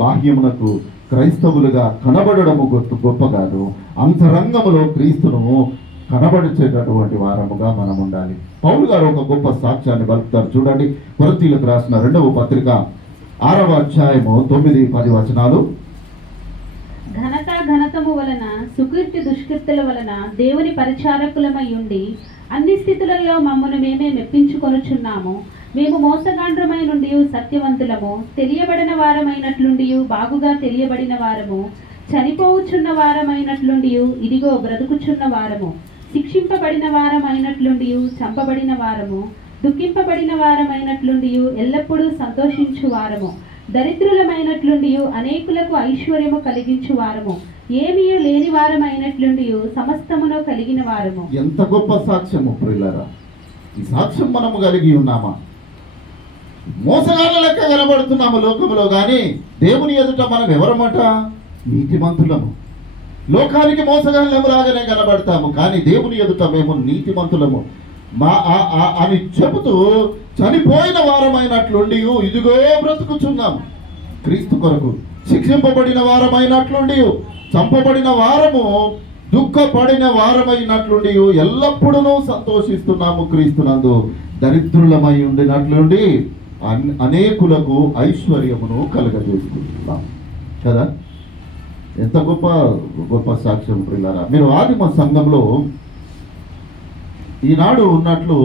బాహ్యమునకు క్రైస్తవులుగా కనబడము గొప్ప కాదు, అంతరంగములో క్రీస్తును కనబడిచేటటువంటి వారముగా మనం ఉండాలి. పౌలు గారు ఒక గొప్ప సాక్ష్యాన్ని పలుకుతారు. చూడండి, కొరింథీయులకు రాసిన 2వ పత్రిక 6వ అధ్యాయము 9-10 వచనాలు. ఘనతము వలన సుకీర్తి దుష్కీర్తుల వలన దేవుని పరిచారకులమై ఉండి అన్ని స్థితులలో మమ్మను మేమే మెప్పించుకొనుచున్నాము. మేము మోసగాండ్రమై నుండి సత్యవంతులము, తెలియబడిన వారమైనట్లుండి బాగుగా తెలియబడిన వారము, చనిపోవుచున్న వారమైనట్లుండి ఇదిగో బ్రతుకుచున్న వారము, శిక్షింపబడిన వారమైనట్లుండి చంపబడిన వారము, దుఃఖింపబడిన వారమైనట్లుండి ఎల్లప్పుడూ సంతోషించు వారము, దరిద్రులమైనట్లుండి అనేకులకు ఐశ్వర్యము కలిగించు వారము, ఏమీ లేని వారమైనట్లుండి సమస్తమును కలిగిన వారము. ఎంత గొప్ప సాక్ష్యము ప్రియులారా! ఈ సాక్ష్యం మనము కలిగి ఉన్నామా? మోసగాళ్ళ లెక్క కనబడుతున్నాము లోకంలో, కానీ దేవుని ఎదుట మనం ఎవరమాట? నీతిమంతులము. లోకానికి మోసగాళ్ళము లాగానే కనబడతాము, కానీ దేవుని ఎదుట మేము నీతిమంతులము అని చెబుతూ చనిపోయిన వారమైనట్లుండి ఇదిగో బ్రతుకుచున్నాము. క్రీస్తు కొరకు శిక్షింపబడిన వారమైనట్లుండి, చంపబడిన వారము, దుఃఖపడిన వారమైనట్లుండి ఎల్లప్పుడూ సంతోషిస్తున్నాము క్రీస్తునందు. దరిద్రులమై ఉండినట్లుండి అనేకులకు ఐశ్వర్యమును కలుగజేసుకుంటున్నాం కదా. ఎంత గొప్ప గొప్ప సాక్ష్యం ప్రియులారా! మీరు ఆదిమ సంఘంలో ఈనాడు ఉన్నట్లు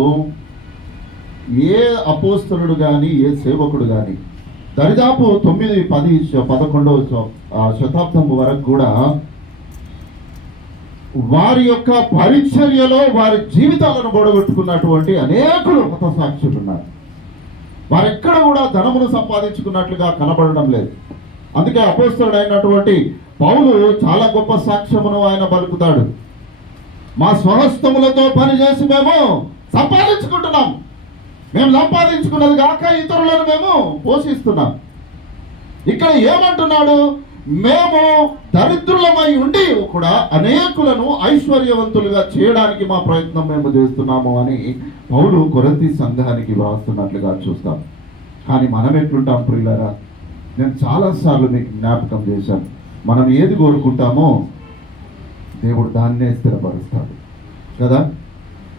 ఏ అపోస్తలుడు కానీ ఏ సేవకుడు కానీ దరిదాపు 9, 10, 11వ శతాబ్దం వరకు కూడా వారి యొక్క పరిచర్యలో వారి జీవితాలను బొడగొట్టుకున్నటువంటి అనేకులు హత సాక్షులు ఉన్నారు. వారెక్కడ కూడా ధనమును సంపాదించుకున్నట్లుగా కనబడడం లేదు. అందుకే అపోస్తలుడు అయినటువంటి పౌలు చాలా గొప్ప సాక్ష్యమును ఆయన పలుకుతాడు. మా స్వహస్తములతో పనిచేసి మేము సంపాదించుకుంటున్నాం, మేము సంపాదించుకున్నది కాక ఇతరులను మేము పోషిస్తున్నాం. ఇక్కడ ఏమంటున్నాడు? మేము దరిద్రులమై ఉండి కూడా అనేకులను ఐశ్వర్యవంతులుగా చేయడానికి మా ప్రయత్నం మేము చేస్తున్నాము అని పౌలు కొరింథీ సంఘానికి వ్రాస్తున్నట్లుగా చూస్తాం. కానీ మనం ఎట్లుంటాం ప్రియులారా? నేను చాలాసార్లు మీకు జ్ఞాపకం చేశాను. మనం ఏది కోరుకుంటామో దేవుడు దాన్నే స్థిరపరుస్తాడు కదా.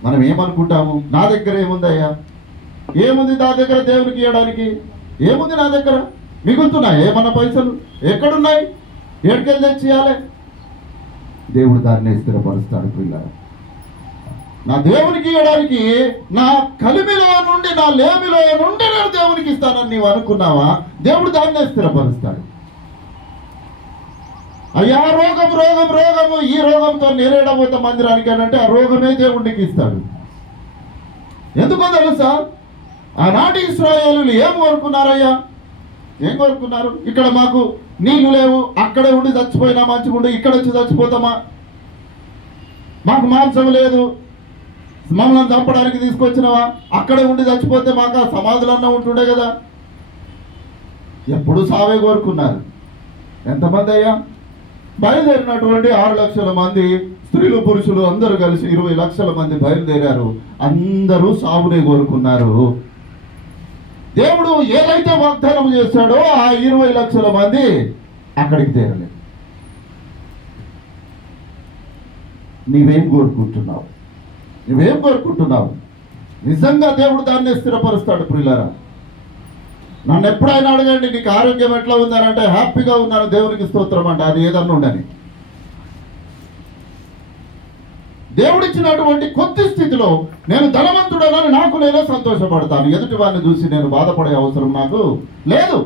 మనం ఏమనుకుంటాము? నా దగ్గర ఏముందయ్యా, ఏముంది నా దగ్గర దేవునికి ఇవ్వడానికి? ఏముంది నా దగ్గర? మిగులుతున్నాయి ఏమన్నా పైసలు? ఎక్కడున్నాయి? ఎక్కడికెళ్ళి తెచ్చియాలి? దేవుడు దాన్నే స్థిరపరుస్తాడు పిల్లలు. నా దేవునికి ఇవ్వడానికి నా కలిమిలో నుండి, నా లేమిలో నుండి నేను దేవునికి ఇస్తానని నీవు అనుకున్నావా? దేవుడు దాన్నే స్థిరపరుస్తాడు. అయ్యా రోగం రోగం రోగము, ఈ రోగంతో నేరేడబోతా మందిరానికి అని అంటే ఆ రోగమే దేవుడికి ఇస్తాడు. ఎందుకో తెలుసా? ఆనాటి ఇశ్రాయేలులు ఏం కోరుకున్నారయ్యా? ఏం కోరుకున్నారు? ఇక్కడ మాకు నీళ్లు లేవు, అక్కడే ఉండి చచ్చిపోయినా మంచిగుండు, ఇక్కడ వచ్చి చచ్చిపోతామా? మాకు మాంసం లేదు, మమ్మల్ని చంపడానికి తీసుకొచ్చినవా? అక్కడే ఉండి చచ్చిపోతే మాకు ఆ సమాధులన్నా ఉంటుండే కదా. ఎప్పుడు సావే కోరుకున్నారు. ఎంతమంది అయ్యా? బయలుదేరినటువంటి 6 లక్షల మంది స్త్రీలు పురుషులు అందరూ కలిసి 20 లక్షల మంది బయలుదేరారు. అందరూ సావునే కోరుకున్నారు. దేవుడు ఏదైతే వాగ్దానం చేశాడో ఆ 20 లక్షల మంది అక్కడికి చేరలేదు. నీవేం కోరుకుంటున్నావు? నువ్వేం కోరుకుంటున్నావు? నిజంగా దేవుడు దాన్ని స్థిరపరుస్తాడు. ప్రియులారా, నన్ను ఎప్పుడైనా అడగండి, నీకు ఆరోగ్యం ఎట్లా ఉందని అంటే హ్యాపీగా ఉన్నాను, దేవునికి స్తోత్రం అంటే అది ఏదన్నా ఉండని. దేవుడిచ్చినటువంటి కొద్ది స్థితిలో నేను ధనవంతుడనని నాకు నేనే సంతోషపడతాను. ఎదుటి వారిని చూసి నేను బాధపడే అవసరం నాకు లేదు.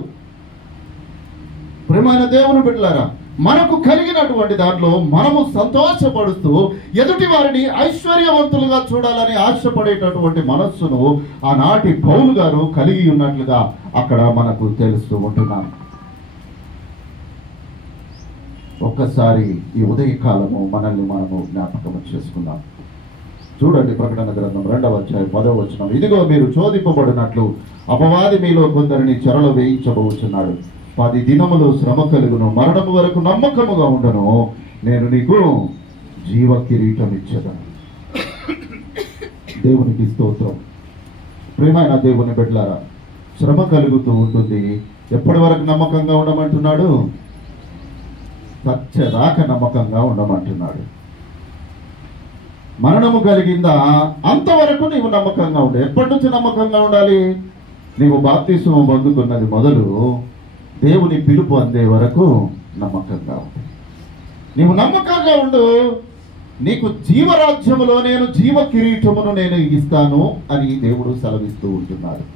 ప్రియమైన దేవుని బిడ్డలారా, మనకు కలిగినటువంటి దాంట్లో మనము సంతోషపడుతూ ఎదుటి వారిని ఐశ్వర్యవంతులుగా చూడాలని ఆశపడేటటువంటి మనస్సును ఆనాటి పౌలు గారు కలిగి ఉన్నట్లుగా అక్కడ మనకు తెలుస్తూ ఉంటున్నాను. ఒక్కసారి ఈ ఉదయకాలము మనల్ని మనము జ్ఞాపకం చేసుకుందాం. చూడండి, ప్రకటన గ్రంథం 2వ అధ్యాయం 10వ వచనం. ఇదిగో మీరు చోదింపబడినట్లు అపవాది మీలో కొందరిని చెరలో వేయించబోచున్నాడు. 10 దినములు శ్రమ కలుగును, మరణము వరకు నమ్మకముగా ఉండను, నేను నీకు జీవ కిరీటం ఇచ్చేదను. దేవునికి స్తోత్రం. ప్రియమైన దేవుని బిడ్డలారా, శ్రమ కలుగుతూ ఉంటుంది. ఎప్పటి వరకు నమ్మకంగా ఉండమంటున్నాడు? సత్యదాకా నమ్మకంగా ఉండమంటున్నాడు. మరణము కలిగిందా అంతవరకు నీవు నమ్మకంగా ఉండు. ఎప్పటి నుంచి నమ్మకంగా ఉండాలి? నీవు బాప్తిస్మం పొందుకున్నది మొదలు దేవుని పిలుపు అందే వరకు నమ్మకంగా ఉండు. నీవు నమ్మకంగా ఉండు. నీకు జీవరాజ్యములో నేను జీవ కిరీటమును నేను ఇస్తాను అని దేవుడు సెలవిస్తూ ఉంటున్నాడు.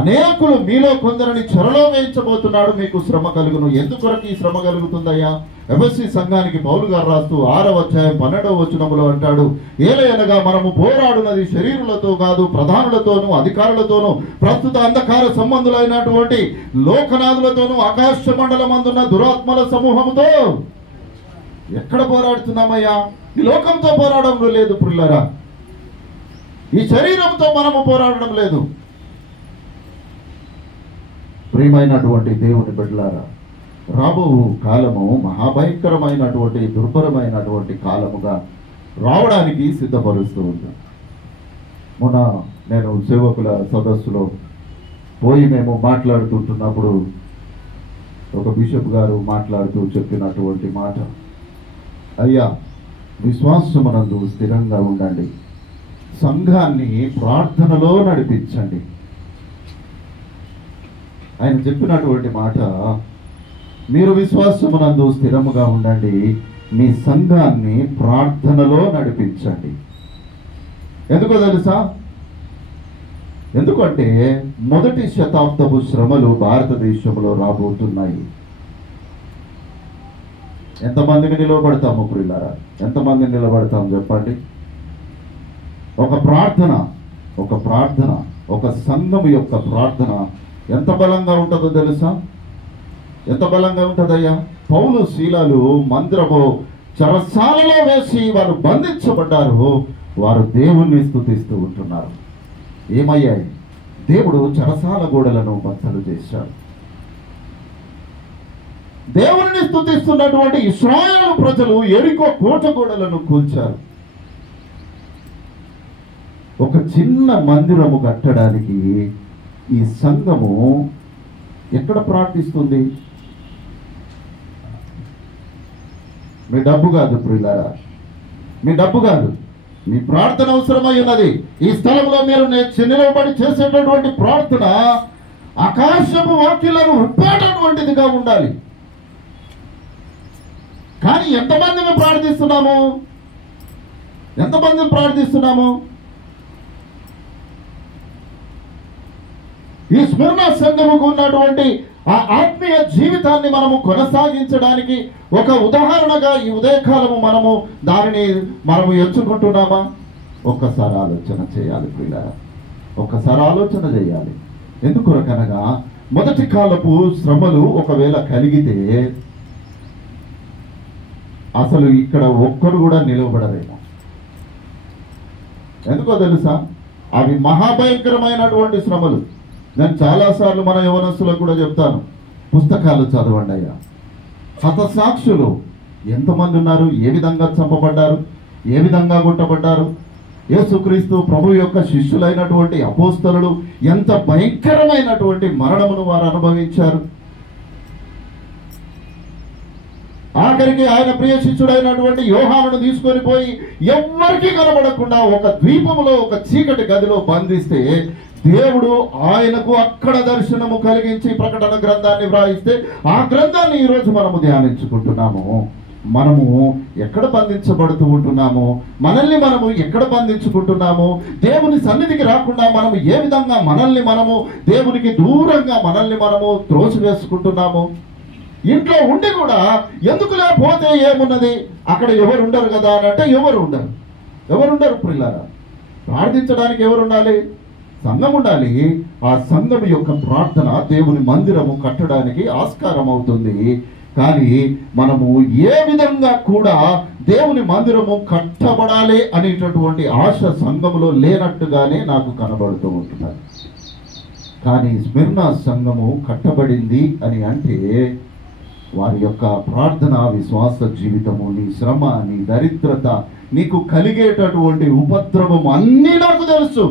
అనేకులు మీలో కొందరిని చెరలో వేయించబోతున్నాడు, మీకు శ్రమ కలుగును. ఎందుకొరకు ఈ శ్రమ కలుగుతుందయ్యా? ఎఫెసీ సంఘానికి పౌలు గారు రాస్తూ 6వ అధ్యాయం 12వ వచనములో అంటాడు, ఏలయనగా మనము పోరాడునది శరీరులతో కాదు, ప్రధానులతోనూ అధికారులతోనూ ప్రస్తుత అంధకార సంబంధులైనటువంటి లోకనాథులతోనూ ఆకాశ మండలమందున్న దురాత్మల సమూహముతో. ఎక్కడ పోరాడుతున్నామయ్యా? ఈ లోకంతో పోరాడడం లేదు ప్రియులారా, ఈ శరీరంతో మనము పోరాడడం లేదు. ప్రియమైనటువంటి దేవుని బిడ్డలారా, రాబో కాలము మహాభయంకరమైనటువంటి దుర్భరమైనటువంటి కాలముగా రావడానికి సిద్ధపరుస్తూ ఉంది. మొన్న నేను సేవకుల సదస్సులో పోయి మేము మాట్లాడుతుంటున్నప్పుడు ఒక బిషప్ గారు మాట్లాడుతూ చెప్పినటువంటి మాట, అయ్యా విశ్వాసమునందు స్థిరంగా ఉండండి, సంఘాన్ని ప్రార్థనలో నడిపించండి. ఆయన చెప్పినటువంటి మాట, మీరు విశ్వాసమునందు స్థిరముగా ఉండండి, మీ సంఘాన్ని ప్రార్థనలో నడిపించండి. ఎందుకో తెలుసా? ఎందుకంటే మొదటి శతాబ్దపు శ్రమలు భారతదేశంలో రాబోతున్నాయి. ఎంతమందికి నిలబడతాము ప్రియులారా? ఎంతమంది నిలబడతాము చెప్పండి? ఒక ప్రార్థన ఒక సంఘం యొక్క ప్రార్థన ఎంత బలంగా ఉంటుందో తెలుసా? ఎంత బలంగా ఉంటుందయ్యా? పౌలు శీలాలు మందిరము చెరసాలలో వేసి వారు బంధించబడ్డారు. వారు దేవుణ్ణి స్తుతిస్తూ ఉంటున్నారు. ఏమయ్యాయి? దేవుడు చెరసాల గోడలను బద్దలు చేశాడు. దేవుని స్తుతిస్తున్నటువంటి ఇశ్రాయేలు ప్రజలు ఎరికో కోట గోడలను కూల్చారు. ఒక చిన్న మందిరము కట్టడానికి ఈ సంఘము ఎక్కడ ప్రార్థిస్తుంది? మీ డబ్బు కాదు ప్రియులారా, మీ డబ్బు కాదు, మీ ప్రార్థన అవసరమై ఉన్నది. ఈ స్థలంలో మీరు నిలబడి చేసేటటువంటి ప్రార్థన ఆకాశపు వాక్యాలను ఉప్పేటటువంటిదిగా ఉండాలి. కానీ ఎంతమందిని ప్రార్థిస్తున్నాము? ఈ స్మరణ సంఘముకు ఉన్నటువంటి ఆ ఆత్మీయ జీవితాన్ని మనము కొనసాగించడానికి ఒక ఉదాహరణగా ఈ ఉదయకాలము దానిని మనము ఎంచుకుంటున్నామా? ఒక్కసారి ఆలోచన చేయాలి ప్రియులారా, ఒక్కసారి ఆలోచన చేయాలి. ఎందుకొరకనగా మొదటి కాలపు శ్రమలు ఒకవేళ కలిగితే అసలు ఇక్కడ ఒక్కరు కూడా నిలవబడరేమో. ఎందుకో తెలుసా? అవి మహాభయంకరమైనటువంటి శ్రమలు. నేను చాలాసార్లు మన యవనస్తులకు కూడా చెప్తాను, పుస్తకాలు చదవండి అయ్యా. హతసాక్షులు ఎంతమంది ఉన్నారు, ఏ విధంగా చంపబడ్డారు, ఏ విధంగా కొట్టబడ్డారు. యేసుక్రీస్తు ప్రభు యొక్క శిష్యులైనటువంటి అపోస్తలులు ఎంత భయంకరమైనటువంటి మరణమును వారు అనుభవించారు. ఆఖరికి ఆయన ప్రియ శిష్యుడైనటువంటి యోహానును తీసుకొని పోయి ఎవ్వరికీ కనబడకుండా ఒక ద్వీపములో, ఒక చీకటి గదిలో బంధిస్తే దేవుడు ఆయనకు అక్కడ దర్శనము కలిగించి ప్రకటన గ్రంథాన్ని వ్రాయిస్తే ఆ గ్రంథాన్ని ఈరోజు మనము ధ్యానించుకుంటున్నాము. మనము ఎక్కడ బంధించబడుతూ ఉంటున్నాము, మనల్ని మనము ఎక్కడ బంధించుకుంటున్నాము, దేవుని సన్నిధికి రాకుండా మనము ఏ విధంగా మనల్ని మనము దేవునికి దూరంగా మనల్ని మనము త్రోసివేసుకుంటున్నాము. ఇంట్లో ఉండి కూడా ఎందుకులే పోతే ఏమున్నది, అక్కడ ఎవరు ఉండరు కదా అని అంటే ఎవరుండరు పిల్లారా. ప్రార్థించడానికి ఎవరు ఉండాలి? సంఘం ఉండాలి. ఆ సంఘం యొక్క ప్రార్థన దేవుని మందిరము కట్టడానికి ఆస్కారం అవుతుంది. కానీ మనము ఏ విధంగా కూడా దేవుని మందిరము కట్టబడాలి అనేటటువంటి ఆశ సంఘములో లేనట్టుగానే నాకు కనబడుతూ ఉంటున్నారు. కానీ స్మిర్నా సంఘము కట్టబడింది అని అంటే వారి యొక్క ప్రార్థన, విశ్వాస జీవితము, నీ శ్రమ, నీ దరిద్రత, నీకు కలిగేటటువంటి ఉపద్రవం అన్నీ నాకు తెలుసు,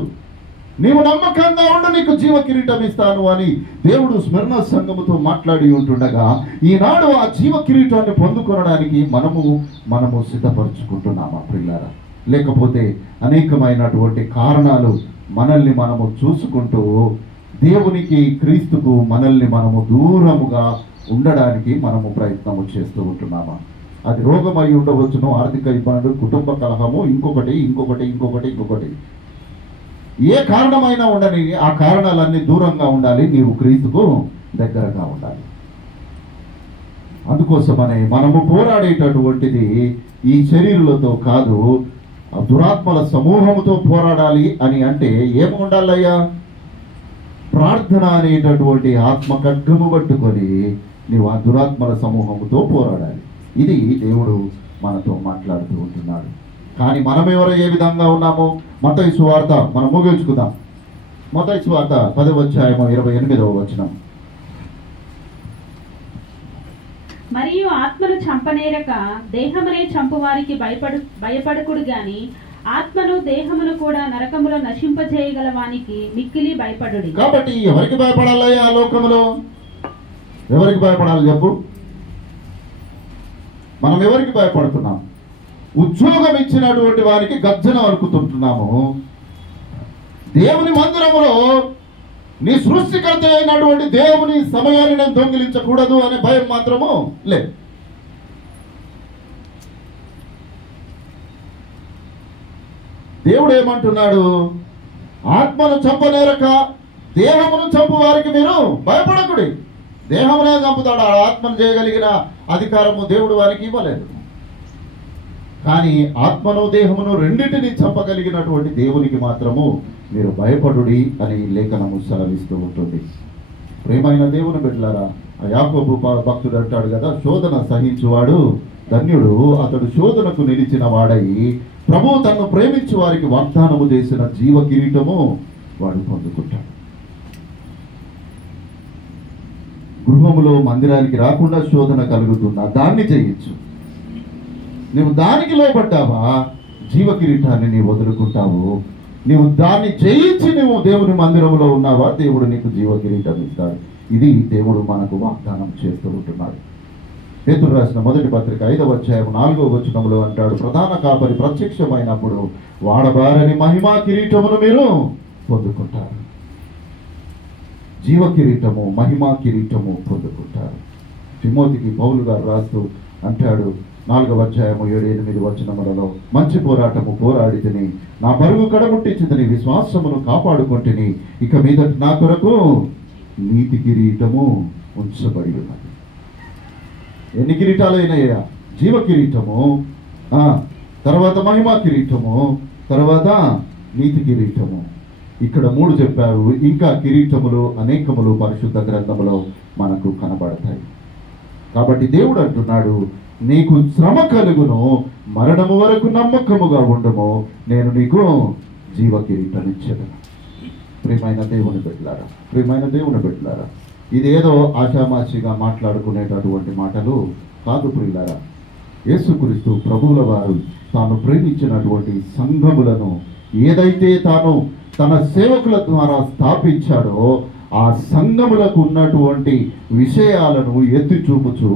నీవు నమ్మకంగా ఉండు, నీకు జీవ కిరీటం ఇస్తాను అని దేవుడు స్మరణ సంఘముతో మాట్లాడి ఉంటుండగా ఈనాడు ఆ జీవ కిరీటాన్ని పొందుకోవడానికి మనము సిద్ధపరచుకుంటున్నామా ప్రియులారా? లేకపోతే అనేకమైనటువంటి కారణాలు మనల్ని మనము చూసుకుంటూ దేవునికి, క్రీస్తుకు మనల్ని మనము దూరముగా ఉండడానికి మనము ప్రయత్నము చేస్తూ ఉంటున్నామా? అది రోగం అయి ఉండవచ్చును, ఆర్థిక ఇబ్బందులు, కుటుంబ కలహము, ఇంకొకటి ఏ కారణమైనా ఉండని ఆ కారణాలన్నీ దూరంగా ఉండాలి. నీవు క్రీస్తుకు దగ్గరగా ఉండాలి. అందుకోసమనే మనము పోరాడేటటువంటిది ఈ శరీరులతో కాదు, ఆ దురాత్మల సమూహముతో పోరాడాలి అని అంటే ఏమి ఉండాలయ్యా? ప్రార్థన అనేటటువంటి ఆత్మ ఖడ్గము పట్టుకొని నీవు ఆ దురాత్మల సమూహముతో పోరాడాలి. ఇది దేవుడు మనతో మాట్లాడుతూ ఉంటున్నాడు. కానీ మనమెవరో ఏ విధంగా ఉన్నామో మత్తయి సువార్త మనం ముగించుకుందాం. మత్తయి సువార్త 10వ అధ్యాయము 28వ వచనం. మరియు ఆత్మను చంపనేరక దేహమునే చంపువారికి భయపడకుడు గాని ఆత్మను దేహమును కూడా నరకములో నశింపజేయగల వానికి మిక్కిలి భయపడుడి. కాబట్టి ఎవరికి భయపడాలయ్యా? ఆ లోకములో ఎవరికి భయపడాలి చెప్పు? మనం ఎవరికి భయపడుతున్నాం? ఉద్యోగం ఇచ్చినటువంటి వారికి గర్జన వణుకుతుంటున్నాము. దేవుని మందిరములో నీ సృష్టికర్త అయినటువంటి దేవుని సమయాన్ని నేను దొంగిలించకూడదు అనే భయం మాత్రము లేదు. దేవుడు ఏమంటున్నాడు? ఆత్మను చంపనేరక దేహమును చంపు వారికి మీరు భయపడకుడి. దేహమునే చంపుతాడు, ఆ ఆత్మను చేయగలిగిన అధికారము దేవుడు వారికి ఇవ్వలేదు. కానీ ఆత్మను దేహమును రెండింటిని చంపగలిగినటువంటి దేవునికి మాత్రము మీరు భయపడుడి అని లేఖనము సెలవిస్తూ ఉంటుంది. ప్రేమైన దేవుని బిడ్డలారా, ఆ యాకోబు భక్తుడు అంటాడు కదా, శోధన సహించువాడు ధన్యుడు, అతడు శోధనకు నిలిచిన వాడై ప్రభువు తన్ను ప్రేమించు వారికి వాగ్దానము చేసిన జీవ కిరీటము వాడు పొందుకుంటాడు. గృహములో మందిరానికి రాకుండా శోధన కలుగుతున్నా దాన్ని చేయొచ్చు. నువ్వు దానికి లోబడ్డావా, జీవ కిరీటాన్ని నీవు వదులుకుంటావు. నీవు దాన్ని జయించి నువ్వు దేవుని మందిరంలో ఉన్నావా, దేవుడు నీకు జీవ కిరీటం ఇస్తాడు. ఇది దేవుడు మనకు వాగ్దానం చేస్తూ ఉంటున్నాడు. పేతురు రాసిన మొదటి పత్రిక 5వ అధ్యాయం 4వ వచనంలో అంటాడు, ప్రధాన కాపరి ప్రత్యక్షమైనప్పుడు వాడబారని మహిమా కిరీటమును మీరు పొందుకుంటారు. జీవ కిరీటము, మహిమా కిరీటము పొందుకుంటారు. తిమోతికి పౌలు గారు రాస్తూ అంటాడు 4వ అధ్యాయము 7-8 వచనములలో, మంచి పోరాటము పోరాడి తిని నా పరుగు కడముట్టించిదని విశ్వాసమును కాపాడుకొంటిని, ఇక మీద నా కొరకు నీతి కిరీటము ఉంచబడి ఉన్నది. ఎన్ని కిరీటాలైనాయా? జీవ కిరీటము, తర్వాత మహిమా కిరీటము, తర్వాత నీతి కిరీటము. ఇక్కడ 3 చెప్పారు. ఇంకా కిరీటములు అనేకములు పరిశుద్ధ గ్రంథములో మనకు కనబడతాయి. కాబట్టి దేవుడు అంటున్నాడు, నీకు శ్రమ కలుగును, మరణము వరకు నమ్మకముగా ఉండము, నేను నీకు జీవ కిరీటం ఇచ్చేదను. ప్రియమైన దేవుని బిడ్డలారా, ఇదేదో ఆషామాషిగా మాట్లాడుకునేటటువంటి మాటలు కాదు ప్రియులారా. యేసుక్రీస్తు ప్రభువుల వారు తాను ప్రేమించినటువంటి సంఘములను ఏదైతే తాను తన సేవకుల ద్వారా స్థాపించాడో ఆ సంఘములకు ఉన్నటువంటి విషయాలను ఎత్తి చూపుచు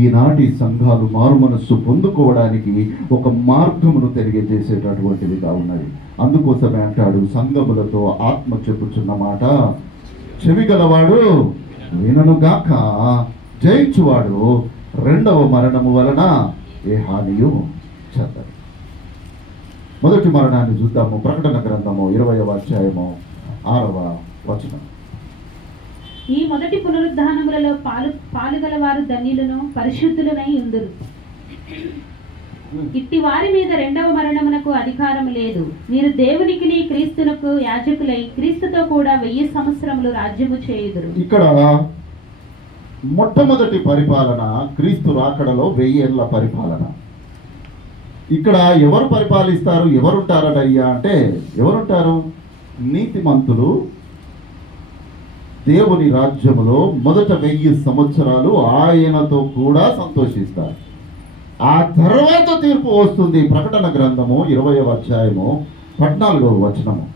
ఈనాటి సంఘాలు మారుమనస్సు పొందుకోవడానికి ఒక మార్గమును తెలియజేసేటటువంటివిగా ఉన్నది. అందుకోసమే అంటాడు, సంఘములతో ఆత్మ చెప్పుచున్న మాట చెవిగలవాడు విననుగాక, జయించువాడు రెండవ మరణము వలన ఏ హానియు చెందడు. మొదటి మరణాన్ని చూద్దాము. ప్రకటన గ్రంథము 20వ అధ్యాయము 6వ వచనం. ఈ మొదటి పునరుద్ధానములలో పాలుగలవారు ధన్యులను పరిశుద్ధులనై ఉందురు. ఇట్టి వారి మీద రెండవ మరణమునకు అధికారం లేదు. మీరు దేవునికిని క్రీస్తునకు యాజకులై క్రీస్తుతో కూడా 1000 సంవత్సరములు రాజ్యము చేయుదురు. ఇక్కడ మొట్టమొదటి పరిపాలన క్రీస్తు రాకడలో 1000 ఏళ్ల పరిపాలన. ఇక్కడ ఎవరు పరిపాలిస్తారు, ఎవరుంటారటయ్యా అంటే ఎవరుంటారు? నీతిమంతులు దేవుని రాజ్యములో మొదట 1000 సంవత్సరాలు ఆయనతో కూడా సంతోషిస్తారు. ఆ తర్వాత తీర్పు వస్తుంది. ప్రకటన గ్రంథము 20వ అధ్యాయము 14వ వచనము.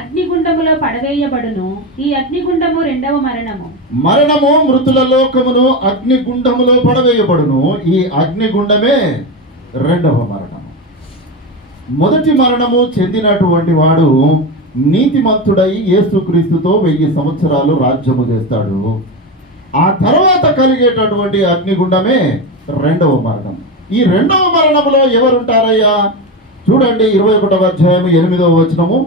అగ్నిగుండములో పడవేయబడును. ఈ అగ్నిగుండము రెండవ మరణము. మరణము మృతుల లోకమును అగ్నిగుండములో పడవేయబడును. ఈ అగ్నిగుండమే రెండవ మరణము. మొదటి మరణము చెందినటువంటి వాడు నీతిమంతుడై యేసుక్రీస్తుతో 1000 సంవత్సరాలు రాజ్యము చేస్తాడు. ఆ తర్వాత కలిగేటటువంటి అగ్నిగుండమే రెండవ మరణం. ఈ రెండవ మరణములో ఎవరుంటారయ్యా? చూడండి 21వ అధ్యాయం 8వ వచనము.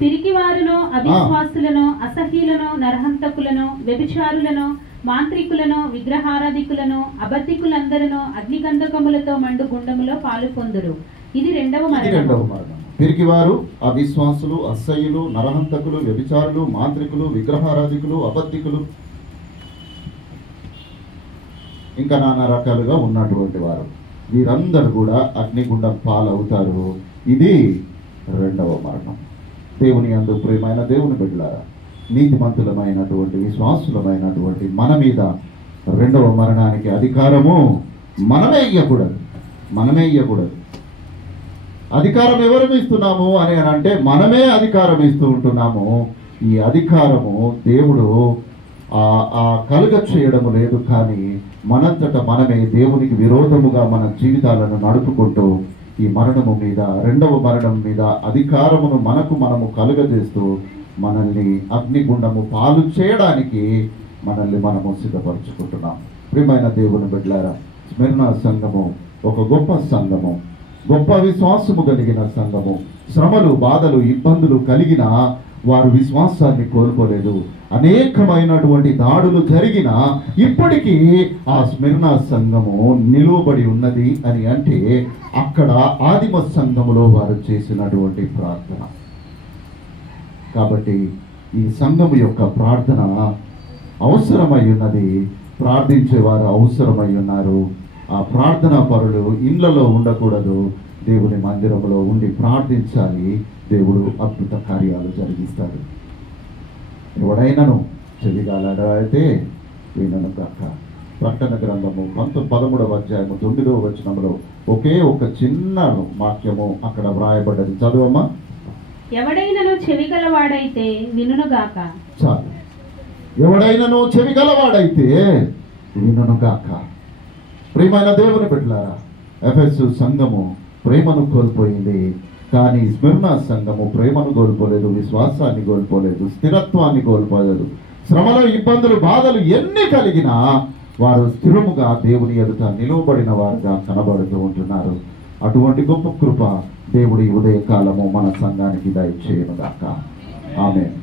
పిరికివారును, అవిశ్వాసులను, అసహ్యులను, నరహంతకులను, వ్యభిచారులను, మాంత్రికులను, విగ్రహారాధికులను, అబద్ధికులందరూ అగ్నిగంధకములతో మండు గుండములో పాలు పొందురు. ఇది రెండవ మరణం. పిరికివారు, అవిశ్వాసులు, అసహ్యులు, నరహంతకులు, వ్యభిచారులు, మాంత్రికులు, విగ్రహారాధికులు, అబద్ధికులు, ఇంకా నానా రకాలుగా ఉన్నటువంటి వారు, వీరందరూ కూడా అగ్నిగుండం పాలవుతారు. ఇది రెండవ మరణం. దేవుని యందు ప్రియమైన దేవుని బిడ్డలారా, నీతిమంతులమైనటువంటి విశ్వాసులమైనటువంటి మన మీద రెండవ మరణానికి అధికారము మనమే ఇయ్యకూడదు. అధికారం ఎవరు ఇస్తున్నాము అని అంటే మనమే అధికారం ఇస్తూ ఉంటున్నాము. ఈ అధికారము దేవుడు కలుగ చేయడము లేదు, కానీ మనంతట మనమే దేవునికి విరోధముగా మన జీవితాలను నడుపుకుంటూ ఈ మరణము మీద, రెండవ మరణం మీద అధికారమును మనము కలుగజేస్తూ మనల్ని అగ్నిగుండము పాలు చేయడానికి మనము సిద్ధపరచుకుంటున్నాం. ప్రియమైన దేవుని బిడ్డలారా, స్మరణ సంఘము ఒక గొప్ప సంఘము, గొప్ప విశ్వాసము కలిగిన సంఘము. శ్రమలు, బాధలు, ఇబ్బందులు కలిగిన వారు విశ్వాసాన్ని కోల్పోలేదు. అనేకమైనటువంటి దాడులు జరిగిన ఇప్పటికీ ఆ స్మరణ సంఘము నిలువబడి ఉన్నది అని అంటే అక్కడ ఆదిమ సంఘములో వారు చేసినటువంటి ప్రార్థన. కాబట్టి ఈ సంఘము యొక్క ప్రార్థన అవసరమై ఉన్నది. ప్రార్థించేవారు అవసరమై ఉన్నారు. ఆ ప్రార్థనా పరులు ఇళ్లలో ఉండకూడదు, దేవుని మందిరంలో ఉండి ప్రార్థించాలి. దేవుడు అద్భుత కార్యాలు జరిగిస్తాడు. ఎవడైనాను చెవిగాలాడైతే వినను కాక. ప్రకటన గ్రంథము 13వ అధ్యాయము 9వ వచనంలో ఒకే ఒక చిన్న వాక్యము అక్కడ వ్రాయబడ్డది. చదువమ్మా. ఎవడైనను చెవిగలవాడైతే వినుగాక. చాలు. ఎవడైనను చెవిగలవాడైతే వినుగాక. ప్రియమైన దేవుని బిడ్డలారా, ఎఫెసు సంఘము ప్రేమను కోల్పోయింది, కానీ స్మరణ సంఘము ప్రేమను కోల్పోలేదు, విశ్వాసాన్ని కోల్పోలేదు, స్థిరత్వాన్ని కోల్పోలేదు. శ్రమలు, ఇబ్బందులు, బాధలు ఎన్ని కలిగినా వారు స్థిరముగా దేవుని ఎదుట నిలువబడిన వారుగా కనబడుతూ ఉంటున్నారు. అటువంటి గొప్ప కృప దేవుడి ఉదయ కాలము మన సంఘానికి దయచేయునుగాక. ఆమేన్.